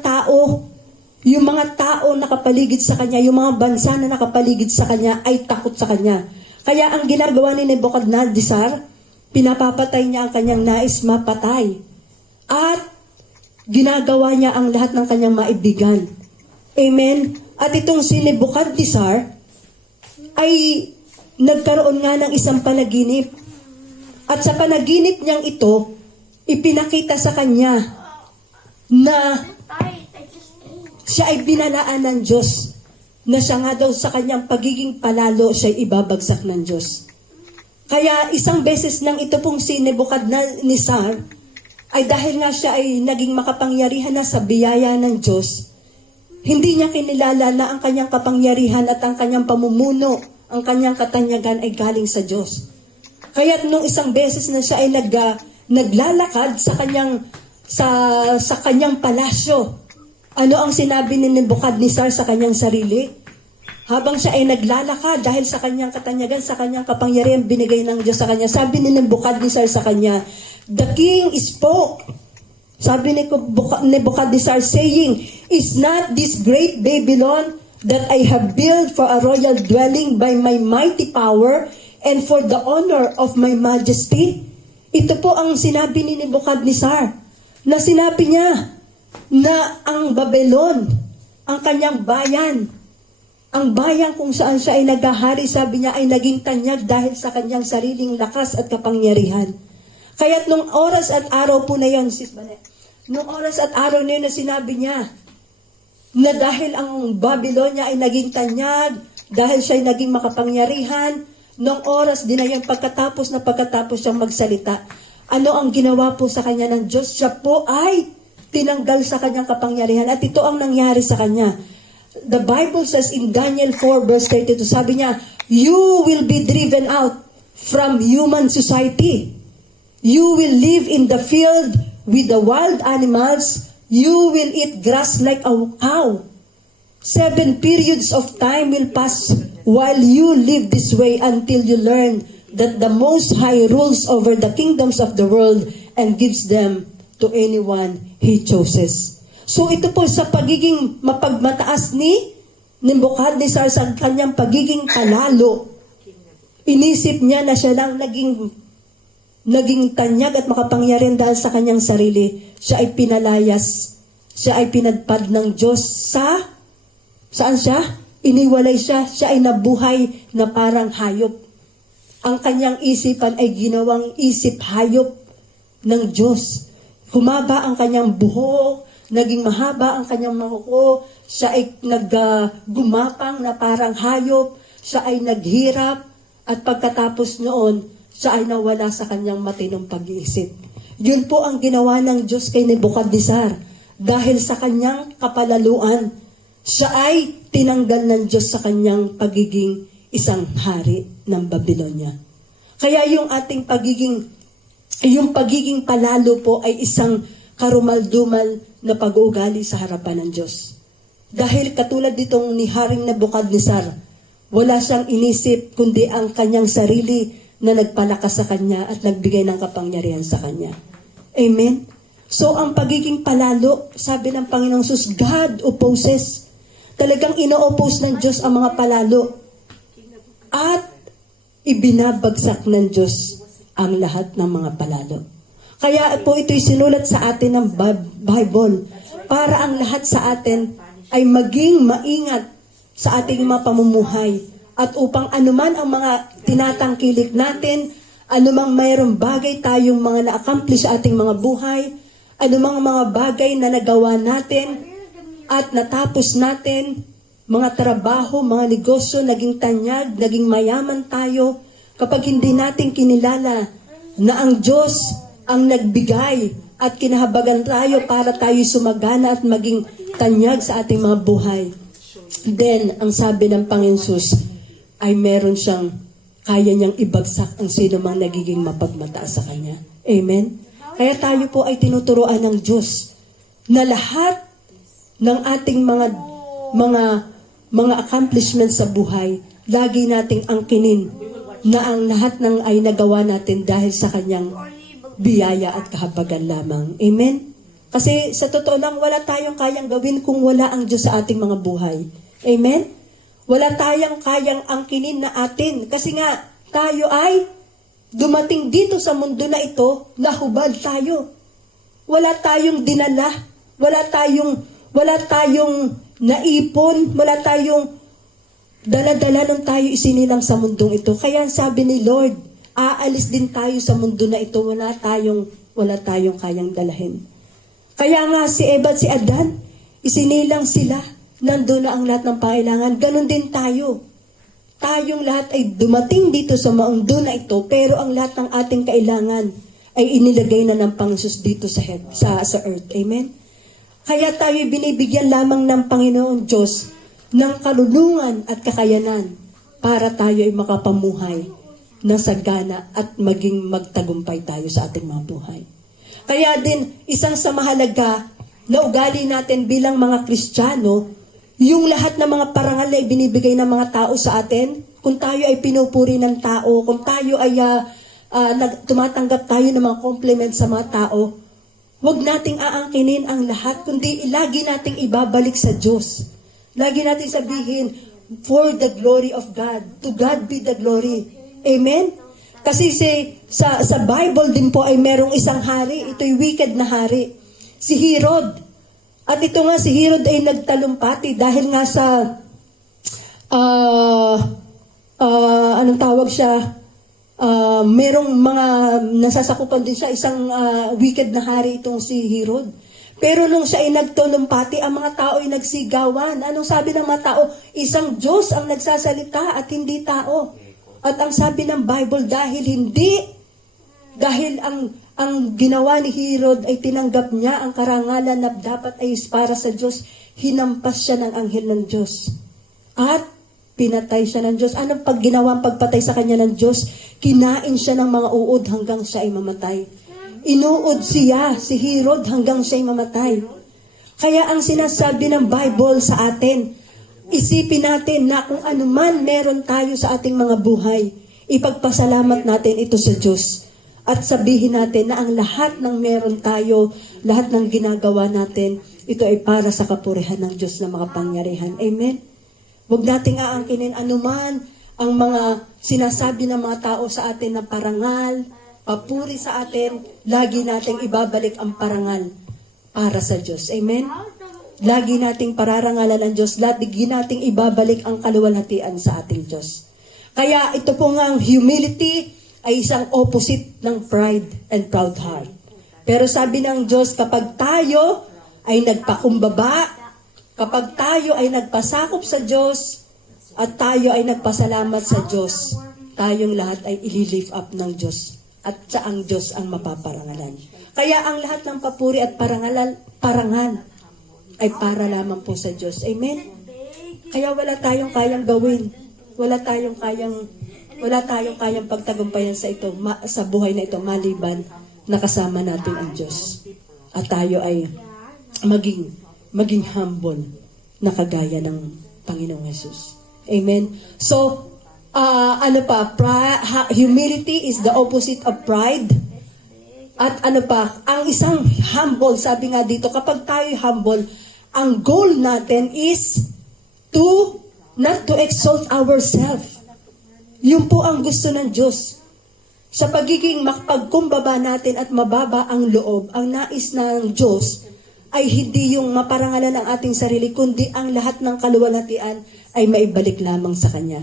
tao nakapaligid sa kanya, yung mga bansa na nakapaligid sa kanya ay takot sa kanya. Kaya ang ginagawa ni Nebuchadnezzar, pinapapatay niya ang kanyang nais mapatay. At ginagawa niya ang lahat ng kanyang maibigan. Amen? At itong si Nebuchadnezzar ay nagkaroon nga ng isang panaginip. At sa panaginip niyang ito, ipinakita sa kanya na siya ay binalaan ng Diyos, na siya nga daw sa kanyang pagiging palalo, siya ay ibabagsak ng Diyos. Kaya isang beses nang ito pong si Nebuchadnezzar, ay dahil nga siya ay naging makapangyarihan na sa biyaya ng Diyos, hindi niya kinilala na ang kanyang kapangyarihan at ang kanyang pamumuno, ang kanyang katanyagan ay galing sa Diyos. Kaya nung isang beses na siya ay naglalakad sa kanyang palasyo, ano ang sinabi ni Nebuchadnezzar sa kanyang sarili? Habang siya ay naglalakad dahil sa kanyang katanyagan, sa kanyang kapangyarihan binigay ng Diyos sa kanya, sabi ni Nebuchadnezzar sa kanya, "The king spoke." Sabi ni Nebuchadnezzar saying, "Is not this great Babylon that I have built for a royal dwelling by my mighty power and for the honor of my majesty?" Ito po ang sinabi ni Nebuchadnezzar, na sinabi niya na ang Babylon, ang kanyang bayan, ang bayan kung saan siya ay naghahari, sabi niya ay naging tanyag dahil sa kanyang sariling lakas at kapangyarihan. Kaya't nung oras at araw po na yun, nung oras at araw na yun na sinabi niya, na dahil ang Babylonia ay naging tanyag, dahil siya ay naging makapangyarihan, nung oras din na yung pagkatapos siyang magsalita, ano ang ginawa po sa kanya ng Diyos? Siya po ay tinanggal sa kanyang kapangyarihan at ito ang nangyari sa kanya. The Bible says in Daniel 4 verse 32, sabi niya, "You will be driven out from human society. You will live in the field with the wild animals, you will eat grass like a cow. 7 periods of time will pass while you live this way until you learn that the Most High rules over the kingdoms of the world and gives them to anyone He chooses. So ito po sa pagiging mapagmataas ni Nebuchadnezzar sa kanyang pagiging palalo, inisip niya na siya lang naging tanyag at makapangyarihan dahil sa kanyang sarili. Siya ay pinalayas, siya ay pinadpad ng Diyos saan siya? Iniwalay siya ay nabuhay na parang hayop. Ang kanyang isipan ay ginawang isip hayop ng Diyos. Humaba ang kanyang buhok, naging mahaba ang kanyang makuko, siya ay gumapang na parang hayop, siya ay naghirap, at pagkatapos noon, siya ay nawala sa kanyang matinong pag-iisip. Yun po ang ginawa ng Diyos kay Nebuchadnezzar. Dahil sa kanyang kapalaluan, siya ay tinanggal ng Diyos sa kanyang pagiging isang hari ng Babylonia. Kaya yung pagiging palalo po ay isang karumaldumal na pag-uugali sa harapan ng Diyos. Dahil katulad ditong ni Haring Nebuchadnezzar, wala siyang inisip kundi ang kanyang sarili na nagpalakas sa kanya at nagbigay ng kapangyarihan sa kanya. Amen? So ang pagiging palalo, sabi ng Panginoong Sus, God opposes. Talagang ino-oppose ng Diyos ang mga palalo. At ibinabagsak ng Diyos ang lahat ng mga palalo. Kaya po ito'y sinulat sa atin ng Bible para ang lahat sa atin ay maging maingat sa ating mga pamumuhay at upang anuman ang mga tinatangkilik natin, anumang mayroong bagay tayong mga na-accomplish sa ating mga buhay, anumang mga bagay na nagawa natin at natapos natin, mga trabaho, mga negosyo, naging tanyag, naging mayaman tayo, kapag hindi natin kinilala na ang Diyos ang nagbigay at kinahabagan tayo para tayo sumagana at maging tanyag sa ating mga buhay. Then, ang sabi ng Panginoon Sus, ay meron siyang, kaya niyang ibagsak ang sino mang nagiging mapagmataas sa Kanya. Amen? Kaya tayo po ay tinuturoan ng Diyos na lahat ng ating mga accomplishments sa buhay, lagi nating angkinin na ang lahat ng ay nagawa natin dahil sa Kanyang biyaya at kahabagan lamang. Amen? Kasi sa totoo lang, wala tayong kayang gawin kung wala ang Diyos sa ating mga buhay. Amen? Wala tayong kayang angkinin na atin. Kasi nga, tayo ay dumating dito sa mundo na ito, nahubad tayo. Wala tayong dinala, wala tayong naipon, wala tayong dala-dala nung tayo isinilang sa mundong ito. Kaya sabi ni Lord, aalis din tayo sa mundo na ito, wala tayong kayang dalahin. Kaya nga si Eva at si Adan, isinilang sila, nandun na ang lahat ng pangailangan. Ganon din tayo. Tayong lahat ay dumating dito sa mundo na ito, pero ang lahat ng ating kailangan ay inilagay na ng Panginoon dito sa earth. Amen? Kaya tayo binibigyan lamang ng Panginoon Diyos ng karunungan at kakayanan para tayo ay makapamuhay na sagana at maging magtagumpay tayo sa ating mga buhay. Kaya din, isang sa mahalaga na ugali natin bilang mga Kristiyano, yung lahat ng mga parangal na ibinibigay ng mga tao sa atin, kung tayo ay pinupuri ng tao, kung tayo ay tumatanggap tayo ng mga compliment sa mga tao, huwag nating aangkinin ang lahat, kundi lagi nating ibabalik sa Diyos. Lagi nating sabihin, for the glory of God. To God be the glory. Amen? Kasi sa Bible din po ay merong isang hari, ito'y wicked na hari, si Herod. At ito nga, si Herod ay nagtalumpati dahil nga sa, anong tawag siya, merong mga nasasakupan din siya, isang wicked na hari itong si Herod. Pero nung siya ay nagtalumpati, ang mga tao ay nagsigawan. Anong sabi ng mga tao? Isang Diyos ang nagsasalita at hindi tao. At ang sabi ng Bible, dahil ang ginawa ni Herod ay tinanggap niya ang karangalan na dapat ay para sa Diyos, hinampas siya ng anghel ng Diyos. At pinatay siya ng Diyos. Anong pagpatay sa kanya ng Diyos? Kinain siya ng mga uod hanggang siya ay mamatay. inuod siya, si Herod, hanggang siya'y mamatay. Kaya ang sinasabi ng Bible sa atin, isipin natin na kung anuman meron tayo sa ating mga buhay, ipagpasalamat natin ito sa Diyos. At sabihin natin na ang lahat ng meron tayo, lahat ng ginagawa natin, ito ay para sa kapurihan ng Diyos na makapangyarihan. Amen? Huwag nating aangkinin anuman ang mga sinasabi ng mga tao sa atin na parangal, papuri sa atin, lagi nating ibabalik ang parangal para sa Diyos. Amen? Lagi nating pararangalan ang Diyos, lagi nating ibabalik ang kaluwalhatian sa ating Diyos. Kaya ito po nga ang humility ay isang opposite ng pride and proud heart. Pero sabi ng Diyos, kapag tayo ay nagpakumbaba, kapag tayo ay nagpasakop sa Diyos, at tayo ay nagpasalamat sa Diyos, tayong lahat ay ililift up ng Diyos. At sa ang Diyos ang mapaparangalan. Kaya ang lahat ng papuri at parangal ay para lamang po sa Diyos. Amen? Kaya wala tayong kayang gawin. Wala tayong kayang pagtagumpayan sa ito, sa buhay na ito, maliban na kasama natin ang Diyos. At tayo ay maging humble na kagaya ng Panginoong Jesus. Amen? So, humility is the opposite of pride. At ang isang humble, sabi nga dito, kapag tayo humble, ang goal natin is not to exalt ourselves. Yun po ang gusto ng Diyos. Sa pagiging makapagkumbaba natin at mababa ang loob, ang nais ng Diyos ay hindi yung maparangalan ang ating sarili, kundi ang lahat ng kaluwalhatian ay maibalik lamang sa Kanya.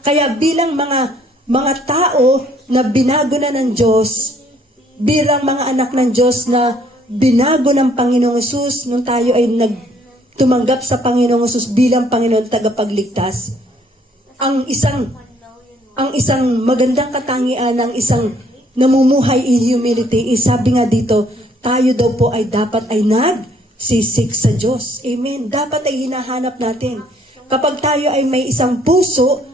Kaya bilang mga tao na binago na ng Diyos, bilang mga anak ng Diyos na binago ng Panginoong Hesus nung tayo ay tumanggap sa Panginoong Hesus bilang Panginoon tagapagligtas, ang isang magandang katangian ng isang namumuhay in humility is, sabi nga dito, tayo daw po ay dapat ay nagsisik sa Diyos. Amen. Dapat ay hinahanap natin. Kapag tayo ay may isang puso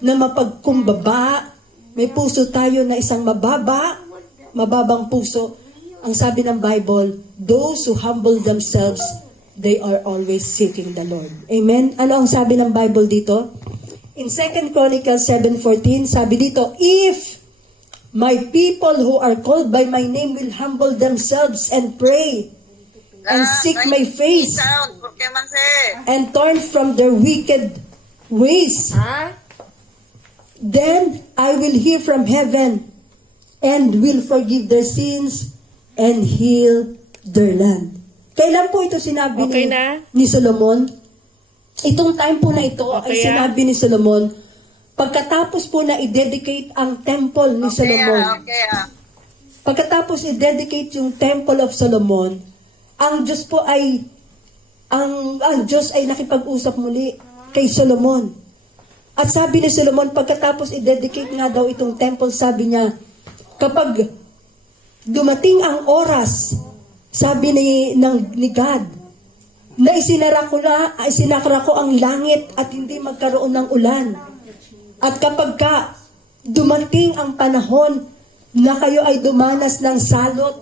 na mapagkumbaba, may puso tayo na isang mababang puso, ang sabi ng Bible, those who humble themselves, they are always seeking the Lord. Amen? Ano ang sabi ng Bible dito? In 2 Chronicles 7:14, sabi dito, if my people who are called by my name will humble themselves and pray and seek my face and turn from their wicked ways, then I will hear from heaven and will forgive their sins and heal their land. Kailan po ito sinabi ni Solomon? Itong time po na ito ay sinabi ni Solomon pagkatapos po na i-dedicate ang temple ni Solomon. Pagkatapos i-dedicate yung temple of Solomon, ang Diyos po ay ang Diyos ay nakipag-usap muli kay Solomon. At sabi ni Solomon, pagkatapos i-dedicate nga daw itong temple, sabi niya, kapag dumating ang oras, sabi ni God, na isinakra ko ang langit at hindi magkaroon ng ulan. At kapag dumating ang panahon na kayo ay dumanas ng salot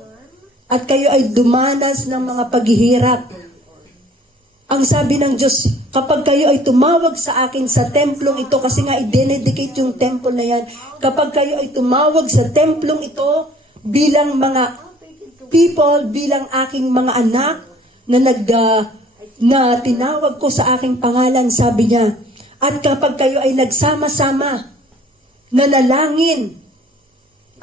at kayo ay dumanas ng mga paghihirap, ang sabi ng Diyos, kapag kayo ay tumawag sa akin sa templong ito, kasi nga i-dedicate yung temple na yan, kapag kayo ay tumawag sa templong ito bilang mga people, bilang aking mga anak na tinawag ko sa aking pangalan, sabi niya, at kapag kayo ay nagsama-sama, nanalangin,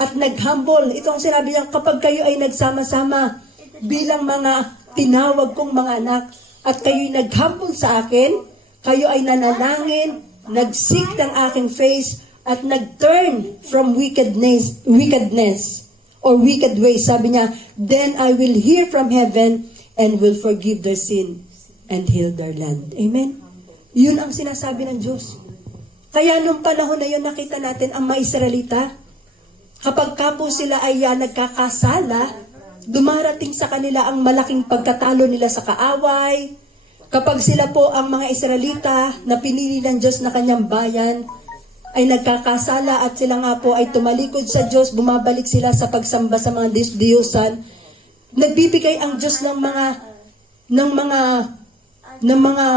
at nag-humble, ito ang sinabi niya, kapag kayo ay nagsama-sama bilang mga tinawag kong mga anak, at kayo'y nag-humble sa akin, kayo ay nanalangin, nag-seek ng aking face, at nag-turn from wickedness, or wicked ways, sabi niya, then I will hear from heaven and will forgive their sin and heal their land. Amen? Yun ang sinasabi ng Diyos. Kaya nung panahon na yun, nakita natin ang mga Israelita, kapag po sila ay nagkakasala, dumarating sa kanila ang malaking pagkatalo nila sa kaaway. Kapag sila po ang mga Israelita na pinili ng Diyos na kanyang bayan, ay nagkakasala at sila nga po ay tumalikod sa Diyos, bumabalik sila sa pagsamba sa mga Diyos-Diyusan, nagbibigay ang Diyos ng mga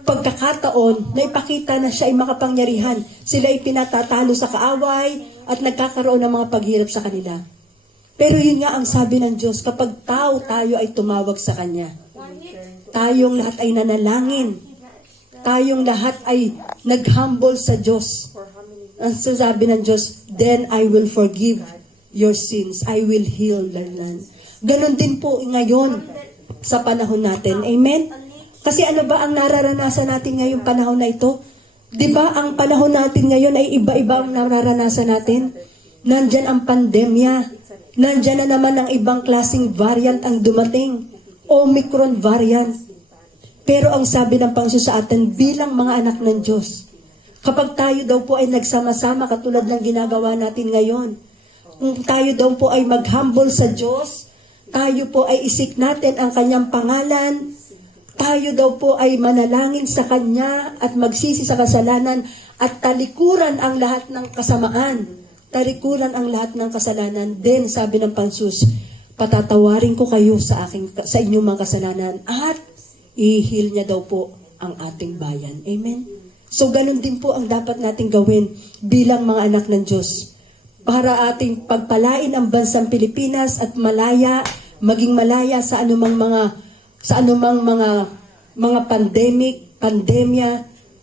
pagkakataon na ipakita na siya ay makapangyarihan. Sila ay pinatatalo sa kaaway at nagkakaroon ng mga paghirap sa kanila. Pero yun nga ang sabi ng Diyos, kapag tayo ay tumawag sa Kanya, tayong lahat ay nanalangin, tayong lahat ay naghumble sa Diyos. Ang sabi ng Diyos, then I will forgive your sins. I will heal the land. Ganon din po ngayon sa panahon natin. Amen? Kasi ano ba ang nararanasan natin ngayong panahon na ito? Di ba ang panahon natin ngayon ay iba-iba ang nararanasan natin? Nandyan ang pandemya. Nandyan na naman ang ibang klaseng variant ang dumating. Omicron variant. Pero ang sabi ng Panginoon sa atin bilang mga anak ng Diyos, kapag tayo daw po ay nagsama-sama katulad ng ginagawa natin ngayon, kung tayo daw po ay maghumble sa Diyos, tayo po ay isik natin ang Kanyang pangalan, tayo daw po ay manalangin sa Kanya at magsisi sa kasalanan at talikuran ang lahat ng kasamaan, talikuran ang lahat ng kasalanan. Then, sabi ng Panginoon, patatawarin ko kayo sa inyong mga kasalanan at i-heal niya daw po ang ating bayan. Amen? So, ganun din po ang dapat nating gawin bilang mga anak ng Diyos para ating pagpalain ang bansang Pilipinas at maging malaya sa anumang mga pandemya,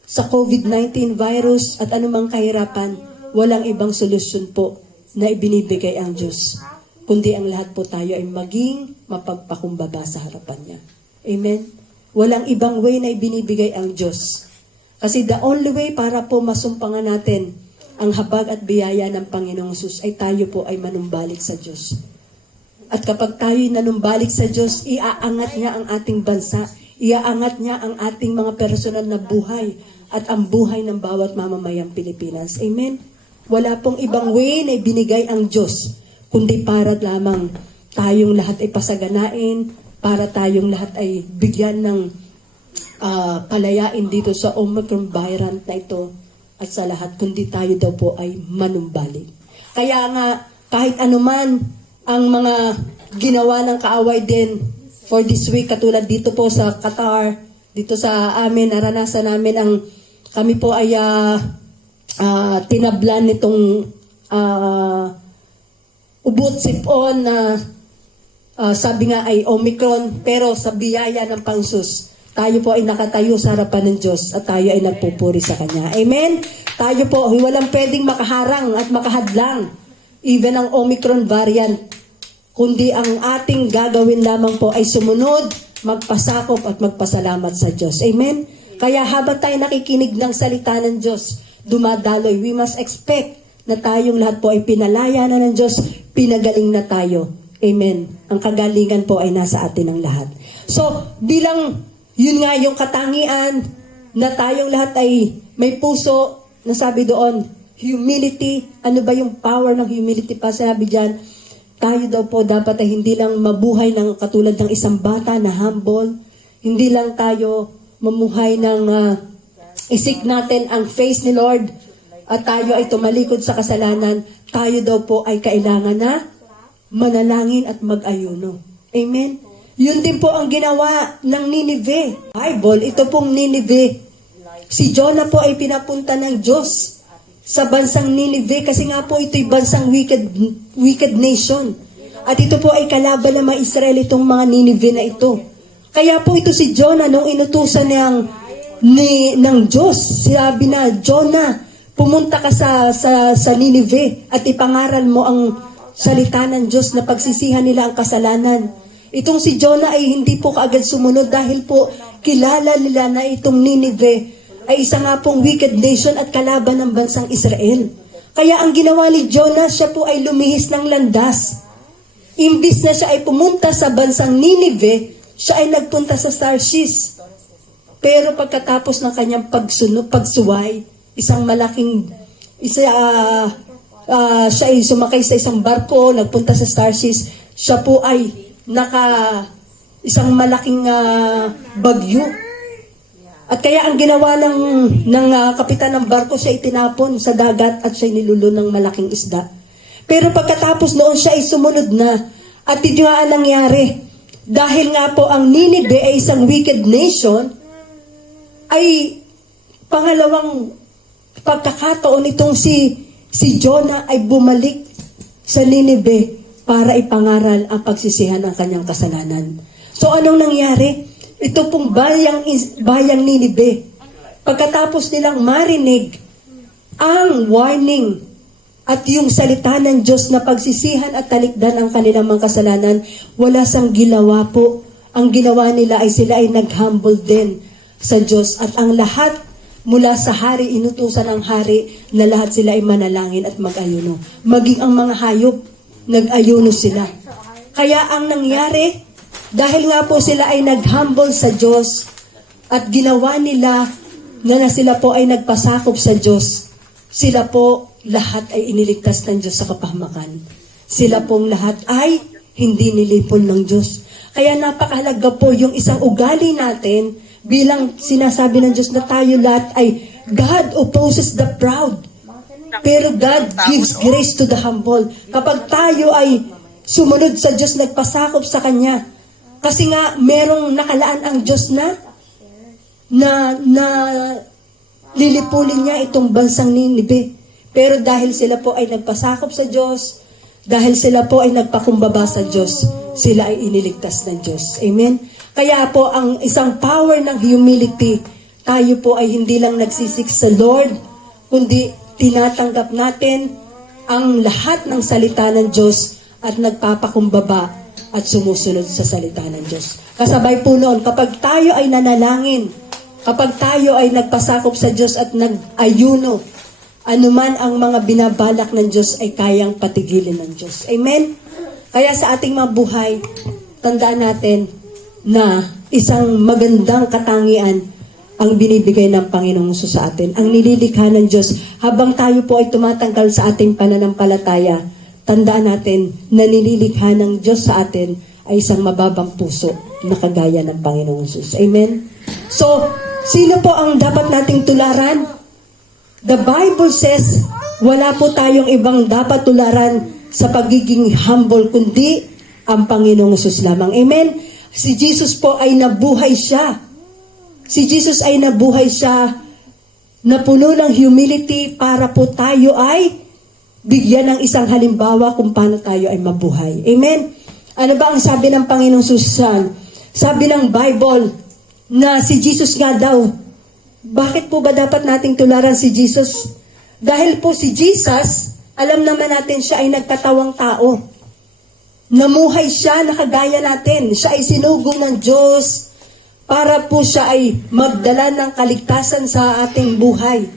sa COVID-19 virus at anumang kahirapan. Walang ibang solusyon po na ibinibigay ang Diyos, kundi ang lahat po tayo ay maging mapagpakumbaba sa harapan niya. Amen? Walang ibang way na ibinibigay ang Diyos. Kasi the only way para po masumpangan natin ang habag at biyaya ng Panginoong Hesus ay tayo po ay manumbalik sa Diyos. At kapag tayo nanumbalik sa Diyos, iaangat niya ang ating bansa, iaangat niya ang ating mga personal na buhay at ang buhay ng bawat mamamayang Pilipinas. Amen? Wala pong ibang way na ibinigay ang Diyos, kundi para lamang tayong lahat ay pasaganain, para tayong lahat ay bigyan ng palayain dito sa Omicron variant na ito at sa lahat, kundi tayo daw po ay manumbalik. Kaya nga, kahit anuman ang mga ginawa ng kaaway din for this week, katulad dito po sa Qatar, dito sa amin, naranasan namin kami po ay tinablan nitong ubot sipon na sabi nga ay Omicron, pero sa biyaya ng Panginoon, tayo po ay nakatayo sa harapan ng Diyos at tayo ay nagpupuri sa Kanya. Amen? Tayo po, walang pwedeng makaharang at makahadlang, even ang Omicron variant, kundi ang ating gagawin lamang po ay sumunod, magpasakop at magpasalamat sa Diyos. Amen? Kaya habang tayo nakikinig ng salita ng Diyos, dumadaloy, we must expect na tayong lahat po ay pinalaya na ng Diyos, pinagaling na tayo. Amen. Ang kagalingan po ay nasa atin ang lahat. So, bilang yun nga yung katangian na tayong lahat ay may puso, na sabi doon, humility. Ano ba yung power ng humility pa? Sabi dyan, tayo daw po dapat ay hindi lang mabuhay ng katulad ng isang bata na humble. Hindi lang tayo mamuhay ng isik natin ang face ni Lord at tayo ay tumalikod sa kasalanan. Tayo daw po ay kailangan na manalangin at mag-ayuno. Amen? Yun din po ang ginawa ng Ninive. Bible, ito pong Ninive. Si Jonah po ay pinapunta ng Diyos sa bansang Ninive kasi nga po ito'y bansang wicked nation. At ito po ay kalaban ng mga Israel, itong mga Ninive na ito. Kaya po ito si Jonah nung inutusan ng Diyos. Sinabi na, Jonah, pumunta ka sa Ninive at ipangaral mo ang salita ng Diyos na pagsisihan nila ang kasalanan. Itong si Jonah ay hindi po kaagad sumunod dahil po kilala nila na itong Ninive ay isa nga pong wicked nation at kalaban ng bansang Israel. Kaya ang ginawa ni Jonah, siya po ay lumihis ng landas. Imbis na siya ay pumunta sa bansang Ninive, siya ay nagpunta sa Tarshish. Pero pagkatapos ng kanyang pagsuway, siya ay sumakay sa isang barko, nagpunta sa Tarshish, siya po ay isang malaking bagyo. At kaya ang ginawa ng kapitan ng barko, siya itinapon sa dagat at siya nilulo ng malaking isda. Pero pagkatapos noon siya ay sumunod na. At ito nga ang nangyari. Dahil nga po ang Ninive ay isang wicked nation, ay pangalawang pagkakataon itong si Jonah ay bumalik sa Ninive para ipangaral ang pagsisihan ng kanyang kasalanan. So anong nangyari? Ito pong bayang Ninive, pagkatapos nilang marinig ang warning at yung salita ng Diyos na pagsisihan at talikdan ang kanilang mga kasalanan, wala sang ginawa po. Ang ginawa nila ay sila ay nag-humble din sa Diyos. At ang lahat mula sa hari, inutusan ng hari na lahat sila ay manalangin at mag-ayuno. Maging ang mga hayop, nag-ayuno sila. Kaya ang nangyari, dahil nga po sila ay nag-humble sa Diyos at ginawa nila na sila po ay nagpasakop sa Diyos, sila po lahat ay iniligtas ng Diyos sa kapahamakan. Sila pong lahat ay hindi nilipon ng Diyos. Kaya napakahalaga po yung isang ugali natin bilang sinasabi ng Diyos na tayo lahat ay God opposes the proud, pero God gives grace to the humble. Kapag tayo ay sumunod sa Diyos, nagpasakop sa Kanya, kasi nga merong nakalaan ang Diyos na lilipulin niya itong bansang Ninive. Pero dahil sila po ay nagpasakop sa Diyos, dahil sila po ay nagpakumbaba sa Diyos, sila ay iniligtas ng Diyos. Amen? Kaya po ang isang power ng humility, tayo po ay hindi lang nagsisik sa Lord, kundi tinatanggap natin ang lahat ng salita ng Diyos at nagpapakumbaba at sumusunod sa salita ng Diyos. Kasabay po noon, kapag tayo ay nanalangin, kapag tayo ay nagpasakop sa Diyos at nag-ayuno, anuman ang mga binabalak ng Diyos ay kayang patigilin ng Diyos. Amen? Kaya sa ating mga buhay, tandaan natin na isang magandang katangian ang binibigay ng Panginoong Hesus sa atin. Ang nililikha ng Diyos, habang tayo po ay tumatanggal sa ating pananampalataya, tandaan natin na nililikha ng Diyos sa atin ay isang mababang puso na kagaya ng Panginoong Hesus. Amen? So, sino po ang dapat nating tularan? The Bible says, wala po tayong ibang dapat tularan sa pagiging humble, kundi ang Panginoong Hesus lamang. Amen? Si Jesus po ay nabuhay siya. Si Jesus ay nabuhay siya na puno ng humility para po tayo ay bigyan ng isang halimbawa kung paano tayo ay mabuhay. Amen? Ano ba ang sabi ng Panginoong Susan? Sabi ng Bible na si Jesus nga daw. Bakit po ba dapat nating tularan si Jesus? Dahil po si Jesus, alam naman natin siya ay nagkatawang tao. Namuhay siya na kagaya natin. Siya ay sinugo ng Diyos para po siya ay magdala ng kaligtasan sa ating buhay.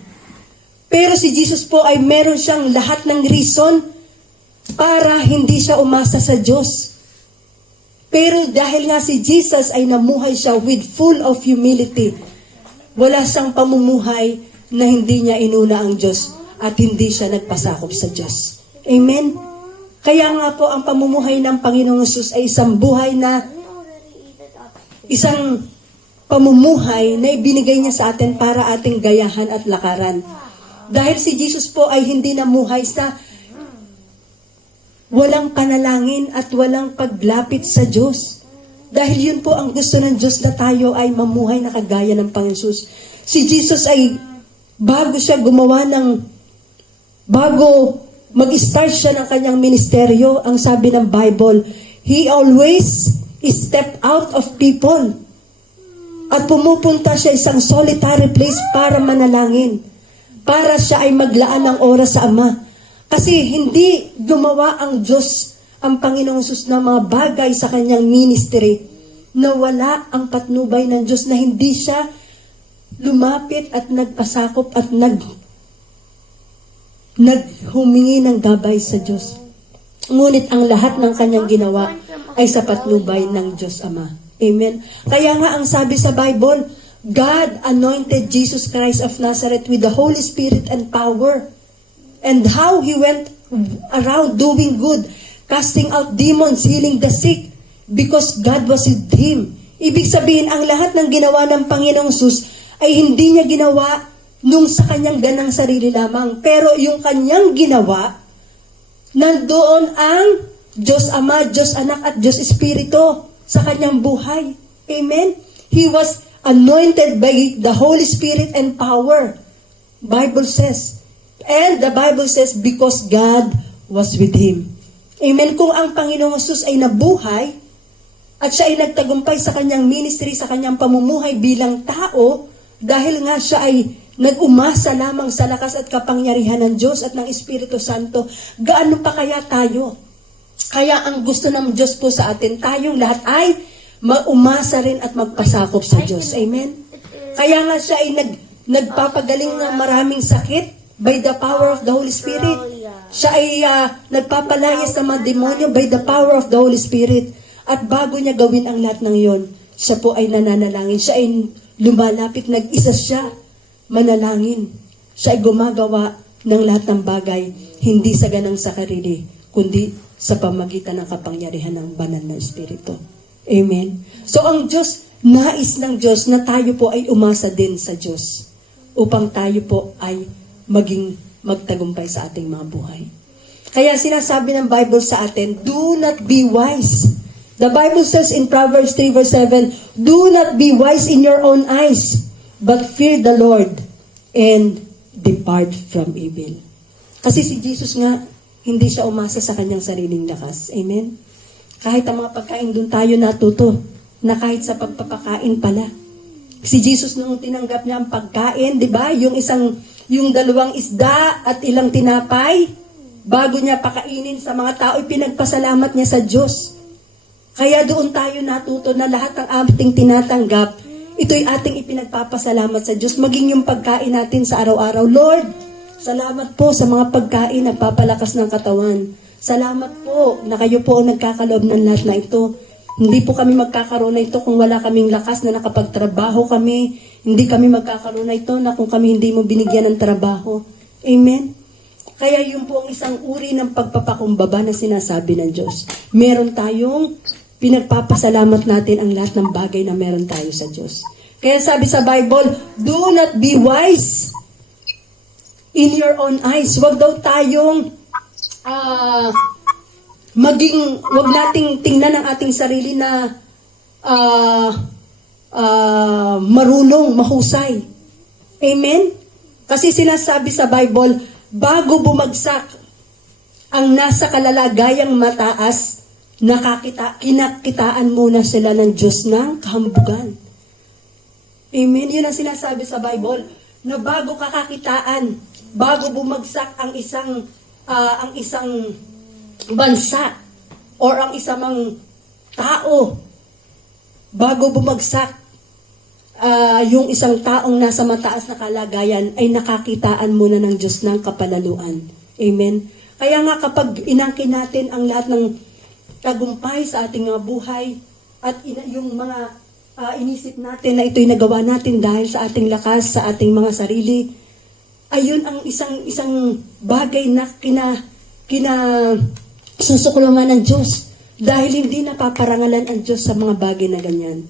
Pero si Jesus po ay meron siyang lahat ng reason para hindi siya umasa sa Diyos. Pero dahil nga si Jesus ay namuhay siya with full of humility, wala siyang pamumuhay na hindi niya inuna ang Diyos at hindi siya nagpasakop sa Diyos. Amen? Kaya nga po ang pamumuhay ng Panginoong Hesus ay isang buhay na isang pamumuhay na ibinigay niya sa atin para ating gayahan at lakaran. Dahil si Jesus po ay hindi namuhay sa walang panalangin at walang paglapit sa Diyos. Dahil yun po ang gusto ng Diyos na tayo ay mamuhay na kagaya ng Panginoon Hesus. Si Jesus ay bago mag-start siya ng kanyang ministeryo, ang sabi ng Bible, He always step out of people. At pumupunta siya isang solitary place para manalangin. Para siya ay maglaan ng oras sa Ama. Kasi hindi gumawa ang Diyos, ang Panginoong Hesus, ng mga bagay sa kanyang ministry na wala ang patnubay ng Diyos, na hindi siya lumapit at nagpasakop at naghumingi ng gabay sa Diyos. Ngunit ang lahat ng kanyang ginawa ay sa patnubay ng Diyos Ama. Amen? Kaya nga ang sabi sa Bible, God anointed Jesus Christ of Nazareth with the Holy Spirit and power. And how He went around doing good, casting out demons, healing the sick, because God was with Him. Ibig sabihin, ang lahat ng ginawa ng Panginoong Hesus ay hindi niya ginawa nung sa kanyang ganang sarili lamang. Pero yung kanyang ginawa, nandoon ang Diyos Ama, Diyos Anak at Diyos Espiritu sa kanyang buhay. Amen? He was anointed by the Holy Spirit and power. Bible says. And the Bible says, because God was with him. Amen? Kung ang Panginoong Jesus ay nabuhay, at siya ay nagtagumpay sa kanyang ministry, sa kanyang pamumuhay bilang tao, dahil nga siya ay nag-umasa lamang sa lakas at kapangyarihan ng Diyos at ng Espiritu Santo, gaano pa kaya tayo? Kaya ang gusto ng Diyos po sa atin, tayong lahat ay umasa rin at magpasakop sa Diyos. Amen? Kaya nga siya ay nagpapagaling ng maraming sakit by the power of the Holy Spirit. Siya ay nagpapalayas ng mga demonyo by the power of the Holy Spirit. At bago niya gawin ang lahat ng yon, siya po ay nananalangin. Siya ay lumalapit, nag-isa siya, manalangin. Siya ay gumagawa ng lahat ng bagay, hindi sa ganang sa sarili, kundi sa pamagitan ng kapangyarihan ng banal na Espiritu. Amen? So ang Diyos, nais ng Diyos na tayo po ay umasa din sa Diyos upang tayo po ay magtagumpay sa ating mga buhay. Kaya sinasabi ng Bible sa atin, do not be wise. The Bible says in Proverbs 3 verse 7, do not be wise in your own eyes, but fear the Lord and depart from evil. Kasi si Jesus nga, hindi siya umasa sa kanyang sariling lakas. Amen? Kahit ang mga pagkain, doon tayo natuto, na kahit sa pagpapakain pala. Si Jesus nung tinanggap niya ang pagkain, di ba? Yung dalawang isda at ilang tinapay, bago niya pakainin sa mga tao, pinagpasalamat niya sa Diyos. Kaya doon tayo natuto na lahat ng ating tinatanggap, ito'y ating ipinagpapasalamat sa Diyos. Maging yung pagkain natin sa araw-araw. Lord, salamat po sa mga pagkain na papalakas ng katawan. Salamat po na kayo po ang nagkakaloob ng lahat na ito. Hindi po kami magkakaroon na ito kung wala kaming lakas na nakapagtrabaho kami. Hindi kami magkakaroon na ito na kung kami hindi mo binigyan ng trabaho. Amen? Kaya yun po ang isang uri ng pagpapakumbaba na sinasabi ng Diyos. Meron tayong pinagpapasalamat natin ang lahat ng bagay na meron tayo sa Diyos. Kaya sabi sa Bible, do not be wise in your own eyes. Huwag daw tayong wag nating tingnan ang ating sarili na marunong, mahusay. Amen? Kasi sinasabi sa Bible, bago bumagsak ang nasa kalalagayang mataas, kinakitaan muna sila ng Diyos ng kahambugan. Amen? Yun ang sinasabi sa Bible, na bago kakakitaan, bago bumagsak ang isang bansa or ang isang tao, bago bumagsak yung isang taong nasa mataas na kalagayan, ay nakakitaan muna ng Diyos ng kapalaluan. Amen? Kaya nga kapag inangkin natin ang lahat ng tagumpay sa ating mga buhay at yung mga inisip natin na ito'y nagawa natin dahil sa ating lakas, sa ating mga sarili, ayun ang isang bagay na susukulungan ng Diyos dahil hindi napaparangalan ang Diyos sa mga bagay na ganyan.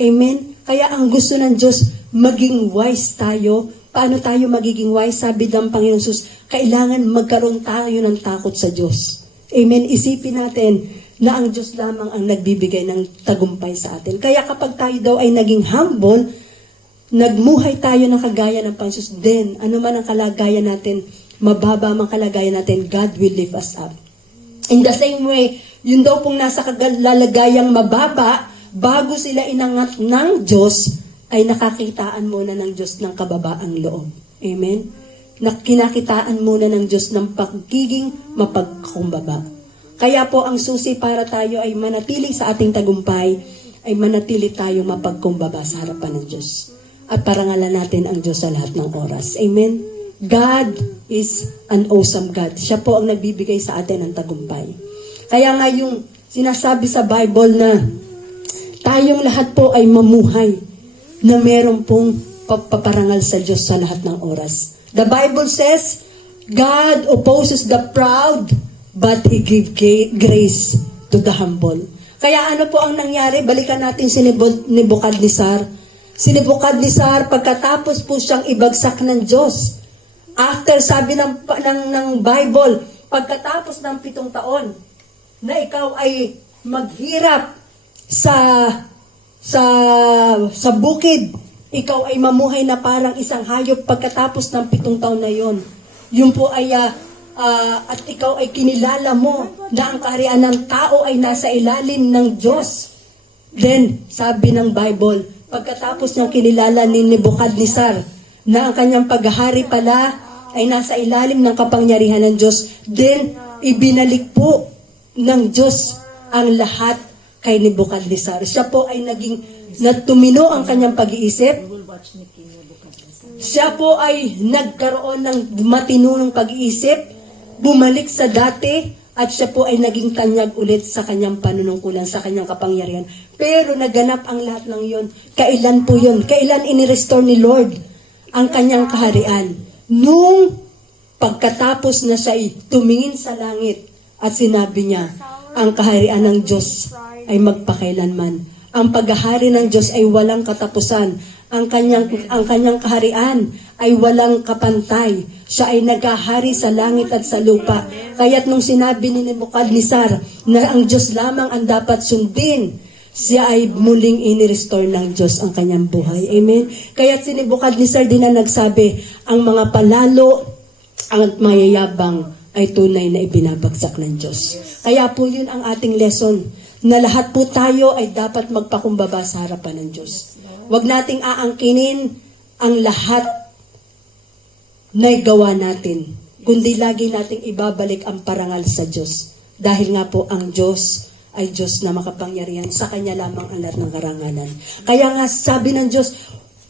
Amen? Kaya ang gusto ng Diyos, maging wise tayo. Paano tayo magiging wise? Sabi ng Panginoon Jesus, kailangan magkaroon tayo ng takot sa Diyos. Amen? Isipin natin na ang Diyos lamang ang nagbibigay ng tagumpay sa atin. Kaya kapag tayo daw ay naging humble, nagmuhay tayo ng kagaya ng Panginoon Jesus, then ano man ang kalagayan natin, mababa ang kalagayan natin, God will lift us up. In the same way, yun daw pong nasa kalalagayang mababa, bago sila inangat ng Diyos, ay nakakitaan muna ng Diyos ng kababaang loob. Amen? Kinakitaan muna ng Diyos ng pagiging mapagkumbaba. Kaya po ang susi para tayo ay manatili sa ating tagumpay, ay manatili tayo mapagkumbaba sa harapan ng Diyos. At parangalan natin ang Diyos sa lahat ng oras. Amen? God is an awesome God. Siya po ang nagbibigay sa atin ng tagumpay. Kaya nga yung sinasabi sa Bible na tayong lahat po ay mamuhay na meron pong paparangal sa Diyos sa lahat ng oras. The Bible says, God opposes the proud, but He gives grace to the humble. Kaya ano po ang nangyari? Balikan natin si Nebuchadnezzar. si Nebukadnezar pagkatapos po siyang ibagsak ng Diyos. After, sabi ng Bible, pagkatapos ng 7 taon, na ikaw ay maghirap sa bukid, ikaw ay mamuhay na parang isang hayop pagkatapos ng 7 taon na yon. Yun po ay at ikaw ay kinilala mo na ang kaharian ng tao ay nasa ilalim ng Diyos. Then, sabi ng Bible, pagkatapos niyang kinilala ni Nebukadnezar na ang kanyang paghahari pala ay nasa ilalim ng kapangyarihan ng Diyos, then ibinalik po ng Diyos ang lahat kay Nebukadnezar. Siya po ay tumino ang kanyang pag-iisip. Siya po ay nagkaroon ng matinong pag-iisip, bumalik sa dati, at siya po ay naging tanyag ulit sa kanyang panunungkulan, sa kanyang kapangyarihan. Pero naganap ang lahat ng yon. Kailan po yon? Kailan inirestore ni Lord ang kanyang kaharian? Nung pagkatapos na siya ay tumingin sa langit at sinabi niya, ang kaharian ng Diyos ay magpakailanman. Ang paghahari ng Diyos ay walang katapusan. Ang kanyang kaharian ay walang kapantay. Siya ay naghahari sa langit at sa lupa. Kaya't nung sinabi ni Nebukadnezar na ang Diyos lamang ang dapat sundin, siya ay muling inirestore ng Diyos ang kanyang buhay. Amen? Kaya't si Nebukadnezar din na nagsabi, ang mga palalo at mayayabang ay tunay na ibinabagsak ng Diyos. Kaya po yun ang ating lesson, na lahat po tayo ay dapat magpakumbaba sa harapan ng Diyos. Huwag nating aangkinin ang lahat na gawa natin, kundi lagi nating ibabalik ang parangal sa Diyos. Dahil nga po ang Diyos ay Diyos na makapangyarihan, sa Kanya lamang ang lahat ng karangalan. Kaya nga sabi ng Diyos,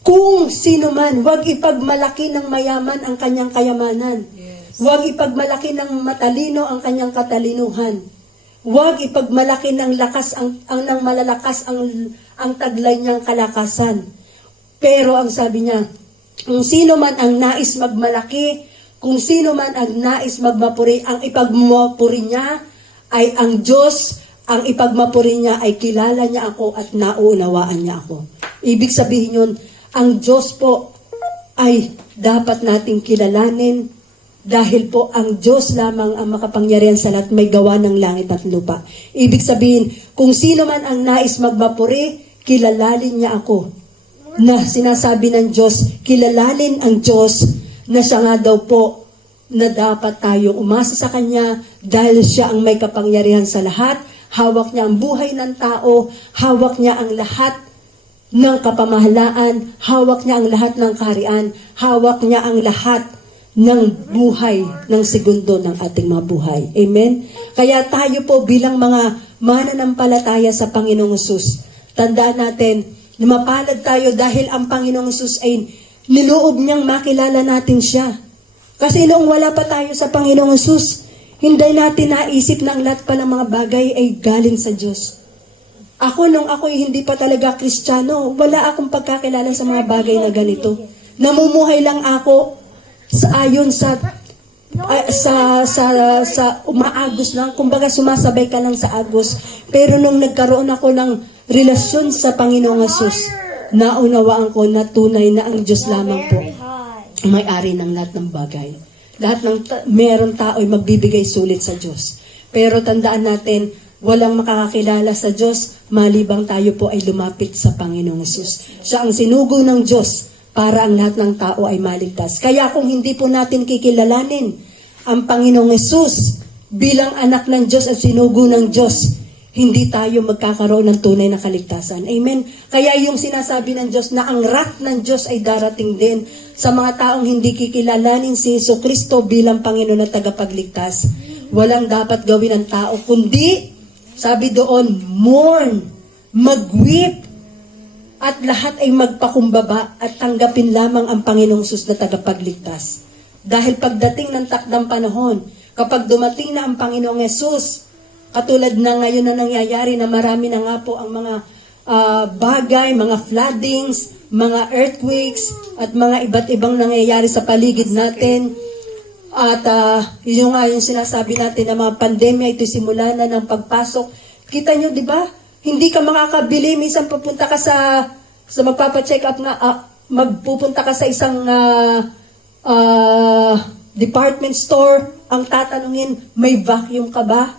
kung sino man, huwag ipagmalaki ng mayaman ang kanyang kayamanan. Huwag ipagmalaki ng matalino ang kanyang katalinuhan. Huwag ipagmalaki ng lakas ng malalakas ang taglay niyang kalakasan. Pero ang sabi niya, kung sino man ang nais magmalaki, kung sino man ang nais magmapuri, ang ipagmapuri niya ay ang Diyos, ang ipagmapuri niya ay kilala niya ako at nauunawaan niya ako. Ibig sabihin yun, ang Diyos po ay dapat nating kilalanin, dahil po ang Diyos lamang ang makapangyarihan sa lahat, may gawa ng langit at lupa. Ibig sabihin, kung sino man ang nais magmapuri, kilalalin niya ako. Na sinasabi ng Diyos, kilalalin ang Diyos na siya nga daw po na dapat tayo umasa sa Kanya dahil siya ang may kapangyarihan sa lahat. Hawak niya ang buhay ng tao, hawak niya ang lahat ng kapamahalaan, hawak niya ang lahat ng kaharian, hawak niya ang lahat ng buhay, ng segundo ng ating mga buhay. Amen? Kaya tayo po bilang mga mananampalataya sa Panginoong Hesus, tandaan natin na mapalad tayo dahil ang Panginoong Hesus ay niloob niyang makilala natin siya. Kasi noong wala pa tayo sa Panginoong Hesus, hindi natin naisip na ang lahat pa ng mga bagay ay galing sa Diyos. Ako, nung ako'y hindi pa talaga Kristiyano, wala akong pagkakilala sa mga bagay na ganito. Namumuhay lang ako ayon sa umaagos lang, kumbaga sumasabay ka lang sa agos. Pero nung nagkaroon ako ng relasyon sa Panginoong Hesus, naunawaan ko na tunay na ang Diyos lamang po may-ari ng lahat ng bagay. Lahat ng meron tao ay magbibigay sulit sa Diyos. Pero tandaan natin, walang makakakilala sa Diyos malibang tayo po ay lumapit sa Panginoong Hesus. Siya ang sinugo ng Diyos para ang lahat ng tao ay maligtas. Kaya kung hindi po natin kikilalanin ang Panginoong Hesus bilang anak ng Diyos at sinugo ng Diyos, hindi tayo magkakaroon ng tunay na kaligtasan. Amen? Kaya yung sinasabi ng Diyos na ang wrath ng Diyos ay darating din sa mga taong hindi kikilalanin si Jesucristo bilang Panginoon at tagapagligtas. Walang dapat gawin ng tao, kundi, sabi doon, mourn, mag-weep, at lahat ay magpakumbaba at tanggapin lamang ang Panginoong Hesus na tagapagligtas. Dahil pagdating ng takdang panahon, kapag dumating na ang Panginoong Hesus, katulad na ngayon na nangyayari na marami na nga po ang mga bagay, mga floodings, mga earthquakes, at mga iba't ibang nangyayari sa paligid natin. At yun nga yung sinasabi natin na mga pandemya, ito simula na ng pagpasok. Kita nyo, di ba? Hindi ka makakabili, minsan pupunta ka sa So magpapacheck up nga, magpupunta ka sa isang department store, ang tatanungin, may vacuum ka ba?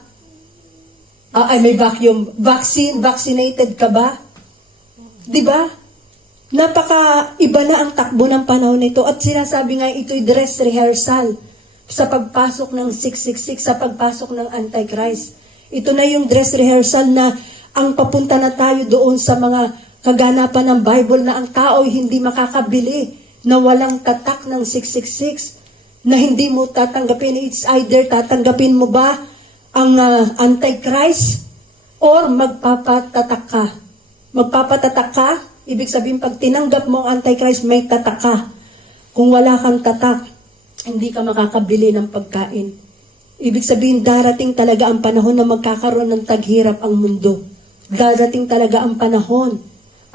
May vacuum. Vaccinated ka ba? Di ba? Napaka-iba na ang takbo ng panahon nito. At sinasabi nga ito'y dress rehearsal sa pagpasok ng 666, sa pagpasok ng Antichrist. Ito na yung dress rehearsal na ang papunta na tayo doon sa mga kaganapan ng Bible na ang tao hindi makakabili, na walang tatak ng 666, na hindi mo tatanggapin. It's either tatanggapin mo ba ang Antichrist or magpapatatak ka. Magpapatatak ka, ibig sabihin pag tinanggap mo ang Antichrist, may tatak ka. Kung wala kang tatak, hindi ka makakabili ng pagkain. Ibig sabihin, darating talaga ang panahon na magkakaroon ng taghirap ang mundo. Darating talaga ang panahon.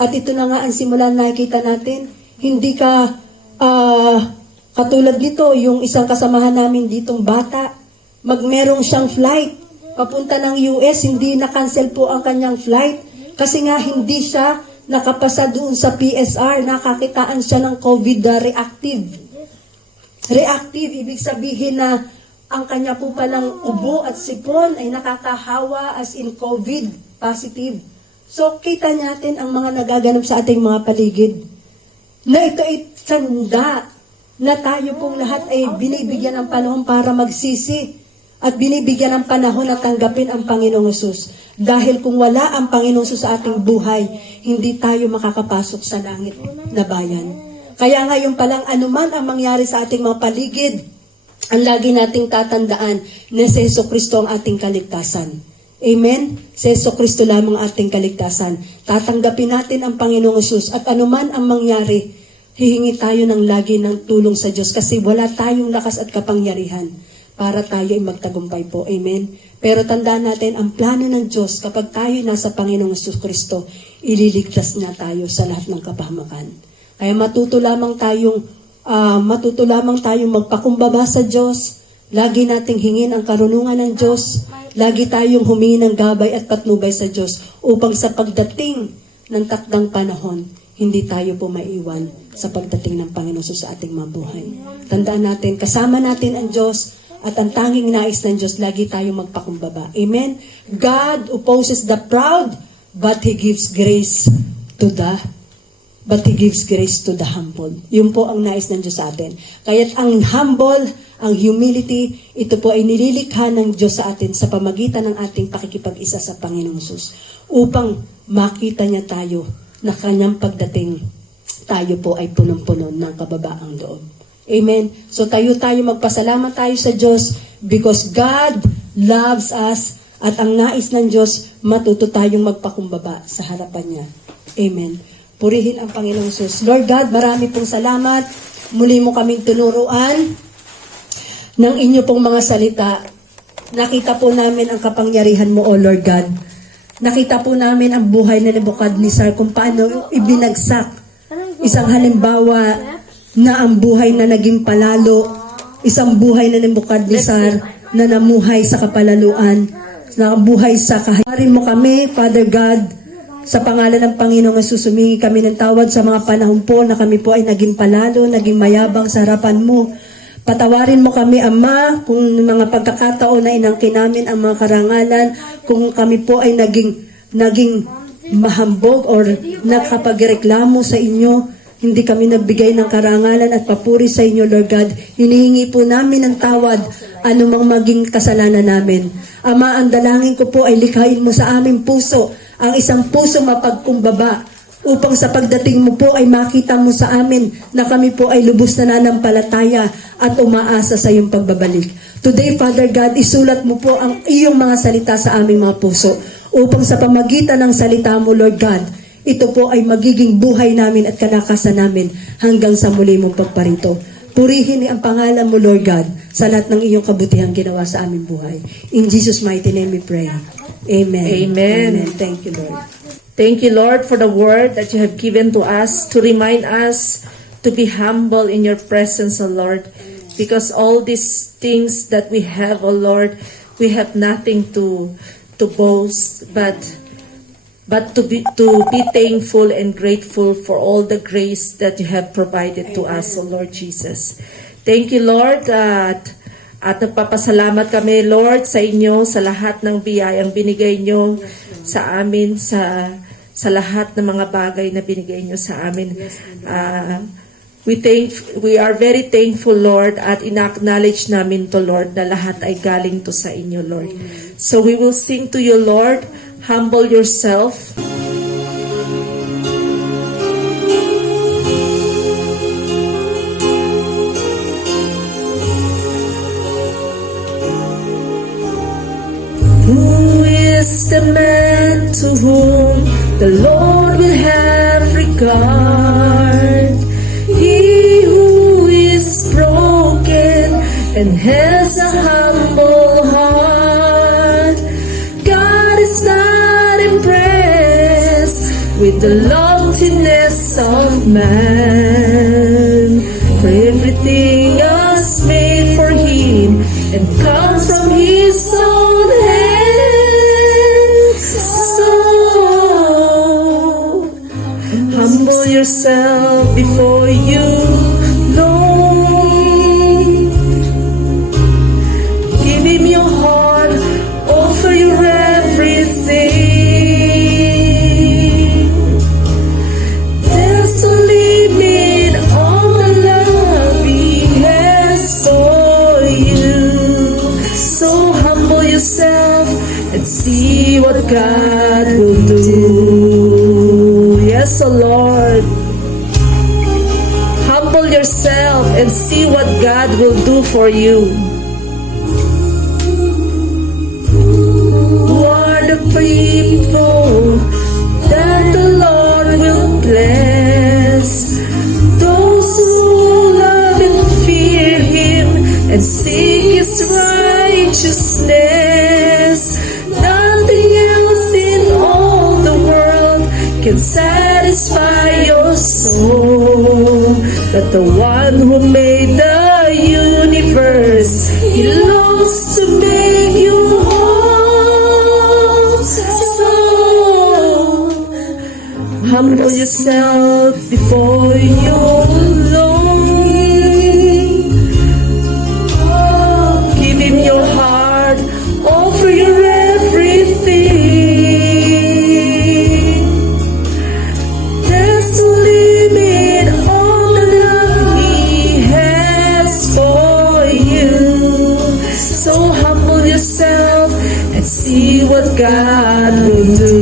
At ito na nga ang simula nakikita natin. Hindi ka katulad nito, yung isang kasamahan namin ditong bata, merong siyang flight. Papunta ng US, hindi na-cancel po ang kanyang flight. Kasi nga hindi siya nakapasa doon sa PSR, nakakitaan siya ng COVID reactive. Reactive, ibig sabihin na ang kanya po palang ubo at sipon ay nakakahawa as in COVID positive. So, kita natin ang mga nagaganap sa ating mga paligid. Na ito ay tanda na tayo pong lahat ay binibigyan ng panahon para magsisi at binibigyan ng panahon na tanggapin ang Panginoong Hesus. Dahil kung wala ang Panginoong Hesus sa ating buhay, hindi tayo makakapasok sa langit na bayan. Kaya ngayon palang anuman ang mangyari sa ating mga paligid, ang lagi nating tatandaan na si Jesucristo ang ating kaligtasan. Amen? Si Jesucristo lamang ang ating kaligtasan. Tatanggapin natin ang Panginoong Hesus at anuman ang mangyari, hihingi tayo ng lagi ng tulong sa Diyos kasi wala tayong lakas at kapangyarihan para tayo ay magtagumpay po. Amen? Pero tandaan natin, ang plano ng Diyos, kapag tayo nasa Panginoong Jesucristo, ililigtas niya tayo sa lahat ng kapahamakan. Kaya matuto lamang tayong magpakumbaba sa Diyos. Lagi nating hingin ang karunungan ng Diyos. Lagi tayong humingi ng gabay at patnubay sa Diyos upang sa pagdating ng takdang panahon, hindi tayo po maiwan sa pagdating ng Panginoon sa ating mga buhay. Tandaan natin, kasama natin ang Diyos at ang tanging nais ng Diyos, lagi tayong magpakumbaba. Amen? God opposes the proud, but He gives grace to the humble. Yun po ang nais ng Diyos sa atin. Kaya't ang humble, ang humility, ito po ay nililikha ng Diyos sa atin sa pamagitan ng ating pakikipag-isa sa Panginoong Hesus upang makita niya tayo na kanyang pagdating, tayo po ay punong-puno ng kababaang loob. Amen? So tayo magpasalamat tayo sa Diyos because God loves us at ang nais ng Diyos, matuto tayong magpakumbaba sa harapan niya. Amen. Purihin ang Panginoong Hesus. Lord God, marami pong salamat. Muli mo kaming tunuruan ng inyo pong mga salita. Nakita po namin ang kapangyarihan mo, O Lord God. Nakita po namin ang buhay na Nebukadnezar kung paano ibinagsak. Isang halimbawa na ang buhay na naging palalo. Isang buhay na Nebukadnezar na namuhay sa kapalaluan. Na buhay sa kahayarin mo kami, Father God. Sa pangalan ng Panginoong Hesus, humingi kami ng tawad sa mga panahon po na kami po ay naging palalo, naging mayabang sa harapan mo. Patawarin mo kami, Ama, kung mga pagkakataon na inangkin namin ang mga karangalan, kung kami po ay naging mahambog or nakapagreklamo sa inyo, hindi kami nagbigay ng karangalan at papuri sa inyo, Lord God. Hinihingi po namin ng tawad anumang maging kasalanan namin. Ama, ang dalangin ko po ay likhain mo sa aming puso ang isang puso mapagkumbaba upang sa pagdating mo po ay makita mo sa amin na kami po ay lubos na nananampalataya at umaasa sa iyong pagbabalik. Today, Father God, isulat mo po ang iyong mga salita sa aming mga puso upang sa pamagitan ng salita mo, Lord God, ito po ay magiging buhay namin at kalakasan namin hanggang sa muli mong pagparito. Purihin ang pangalan mo, Lord God, sa lahat ng iyong kabutihang ginawa sa aming buhay. In Jesus' mighty name we pray. Amen. Amen. Thank you, Lord. Thank you, Lord, for the word that you have given to us to remind us to be humble in your presence, O Lord. Because all these things that we have, O Lord, we have nothing to boast, but but to be thankful and grateful for all the grace that you have provided to us, O Lord Jesus. Thank you, Lord, at nagpapasalamat kami, Lord, sa inyo, sa lahat ng biyayang binigay nyo sa amin, sa lahat ng mga bagay na binigay nyo sa amin. We are very thankful, Lord, at in-acknowledge namin to, Lord, na lahat ay galing to sa inyo, Lord. So we will sing to you, Lord. Humble yourself. Who is the man to whom the Lord will have regard? He who is broken and has a humble heart. God is not impressed with the loftiness of man. For everything is made for him and comes from his own hand. So humble yourself before you, Lord. Give him your heart, offer your everything. There's a limit on the love he has for you. So humble yourself and see what God will do. Yes, O Lord. Humble yourself and see what God will do for you. Who are the people that the Lord will bless? Those who love and fear him and seek his righteousness. Nothing else in all the world can satisfy your soul but the one who made the universe. He longs to make you whole. So humble yourself before your Lord. Give him your heart, offer your everything. There's no limit on the love he has for you. So humble yourself and see what God will do.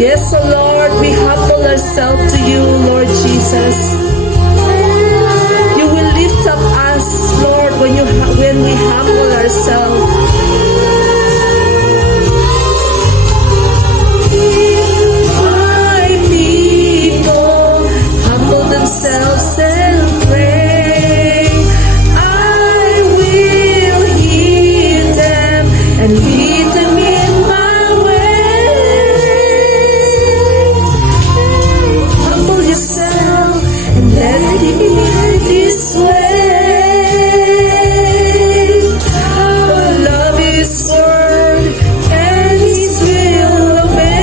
Yes, O Lord, we humble ourselves to you, Lord Jesus. You will lift up us, Lord, when we humble ourselves. My people humble themselves and pray. I will hear them and lead them in my way. Humble yourself and let him lead this way. For love his word and his will obey.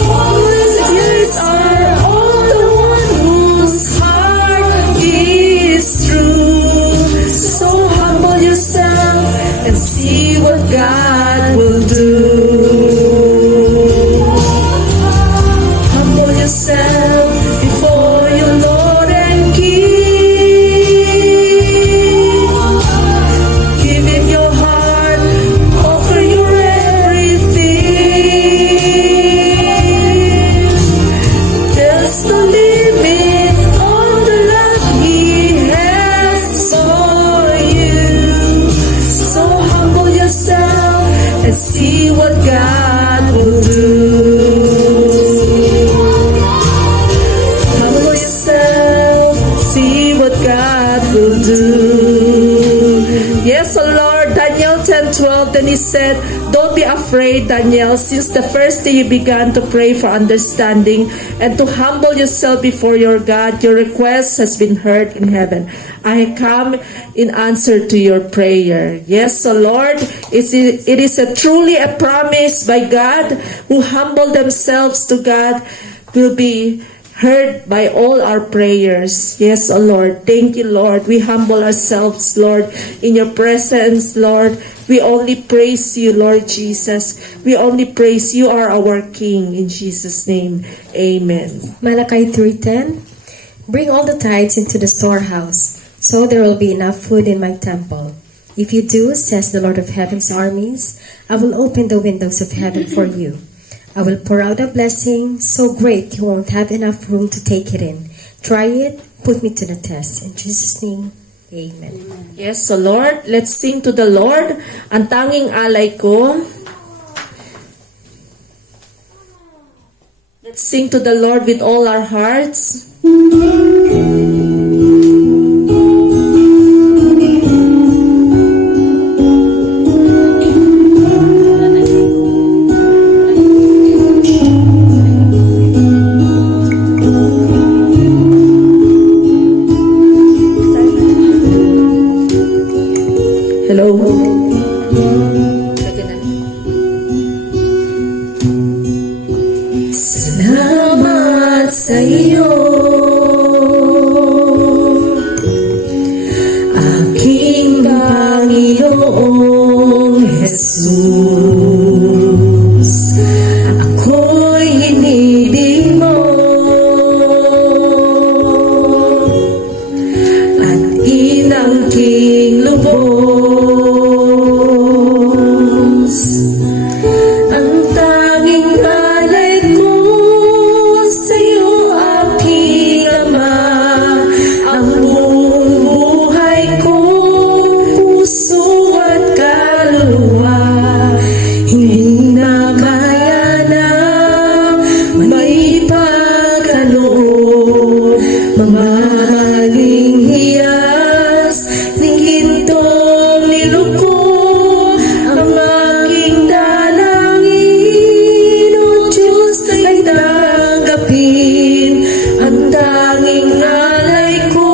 Always ears are on the one whose heart is true. So humble yourself and see what God will do. Humble yourself before your Lord and King. Give him your heart, offer your everything. There's no limit on the love he has for you. So humble yourself and see what God will do. Humble yourself, see what God will do. Yes, O Lord, Daniel 10:12, then he said, don't all be afraid, Daniel, since the first day you began to pray for understanding and to humble yourself before your God. Your request has been heard in heaven. I come in answer to your prayer. Yes, so Lord, it is truly a promise by God, who humble themselves to God will be heard by all our prayers. Yes, O Lord. Thank you, Lord. We humble ourselves, Lord, in your presence, Lord. We only praise you, Lord Jesus. We only praise you are our King. In Jesus' name, amen. Malachi 3:10. Bring all the tithes into the storehouse, so there will be enough food in my temple. If you do, says the Lord of heaven's armies, I will open the windows of heaven for you. I will pour out a blessing so great you won't have enough room to take it in. Try it, put me to the test. In Jesus' name, amen. Yes, so Lord, let's sing to the Lord. Ang tanging alay ko. Let's sing to the Lord with all our hearts. Hello. Salamat sa iyo, aking Panginoong Jesus. Ako'y hinibig mo at inangking lubos. Ang tanging alay ko sa'yo, aking Ama, ang buong buhay ko, puso at kaluluwa, hindi na kaya na maipagkaloob. Mamahaling hiyas ng gintong niluko, ang aking dalangin, O Diyos, ay tanggapin. Ang tanging alay ko,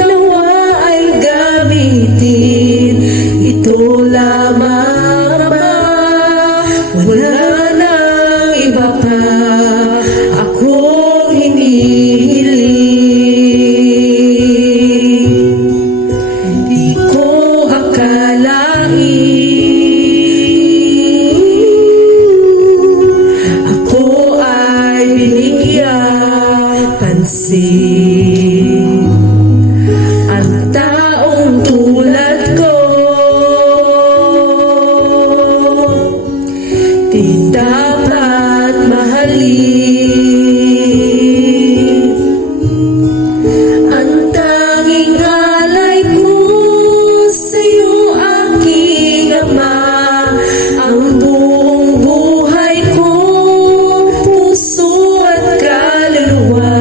nawa ay gamitin. Ito lamang, Ama, wala nang iba pa akong hinihiling. Di ko akalain ako ay binigyan pansin. Ang taong tulad ko, di dapat mahalin. Ang tanging alay ko sa'yo, aking Ama, ang buong buhay ko, puso at kaluluwa,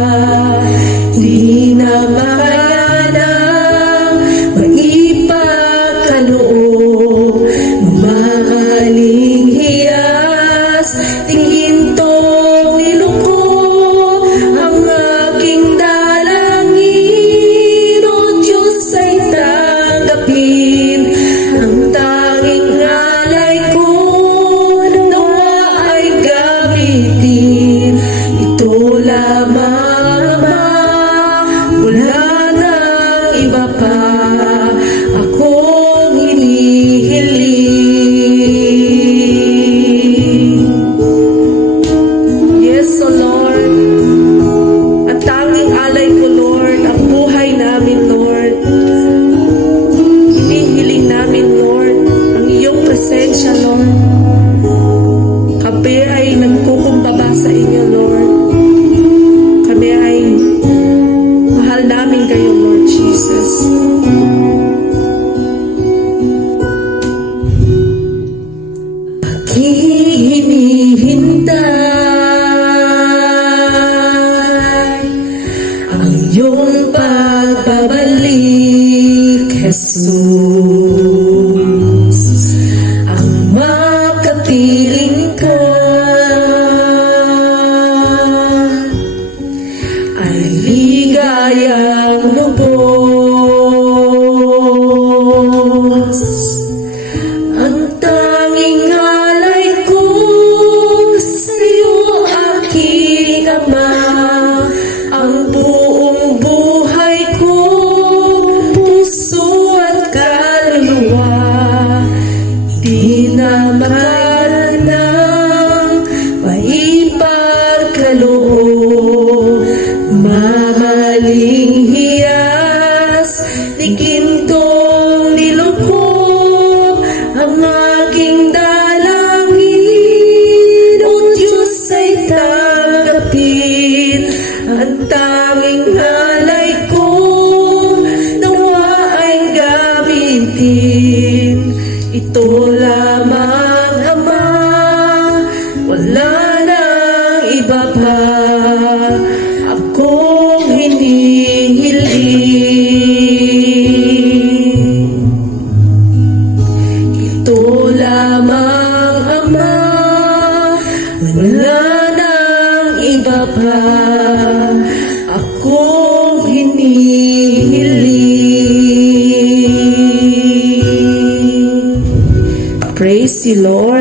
di na makayanang maipagkaloob. Mamahaling hiyas, tingin tong niluko, ka ay ligayang lubos. Ang tanging alay ko sa'yo, aking Ama, ang buong buhay ko, puso at kaluluwa, di na makaranang maipagkaloob. Mamaling hiyas, ni gintong nilukob, ang aking dalangin, o Diyos ay tanggapin. Ang tanging halay ko, nawa ay gamitin. Ito lamang, Ama, wala nang iba pa akong hinihiling. Ito lamang, Ama, wala nang iba pa akong hinihiling. Praise you, Lord.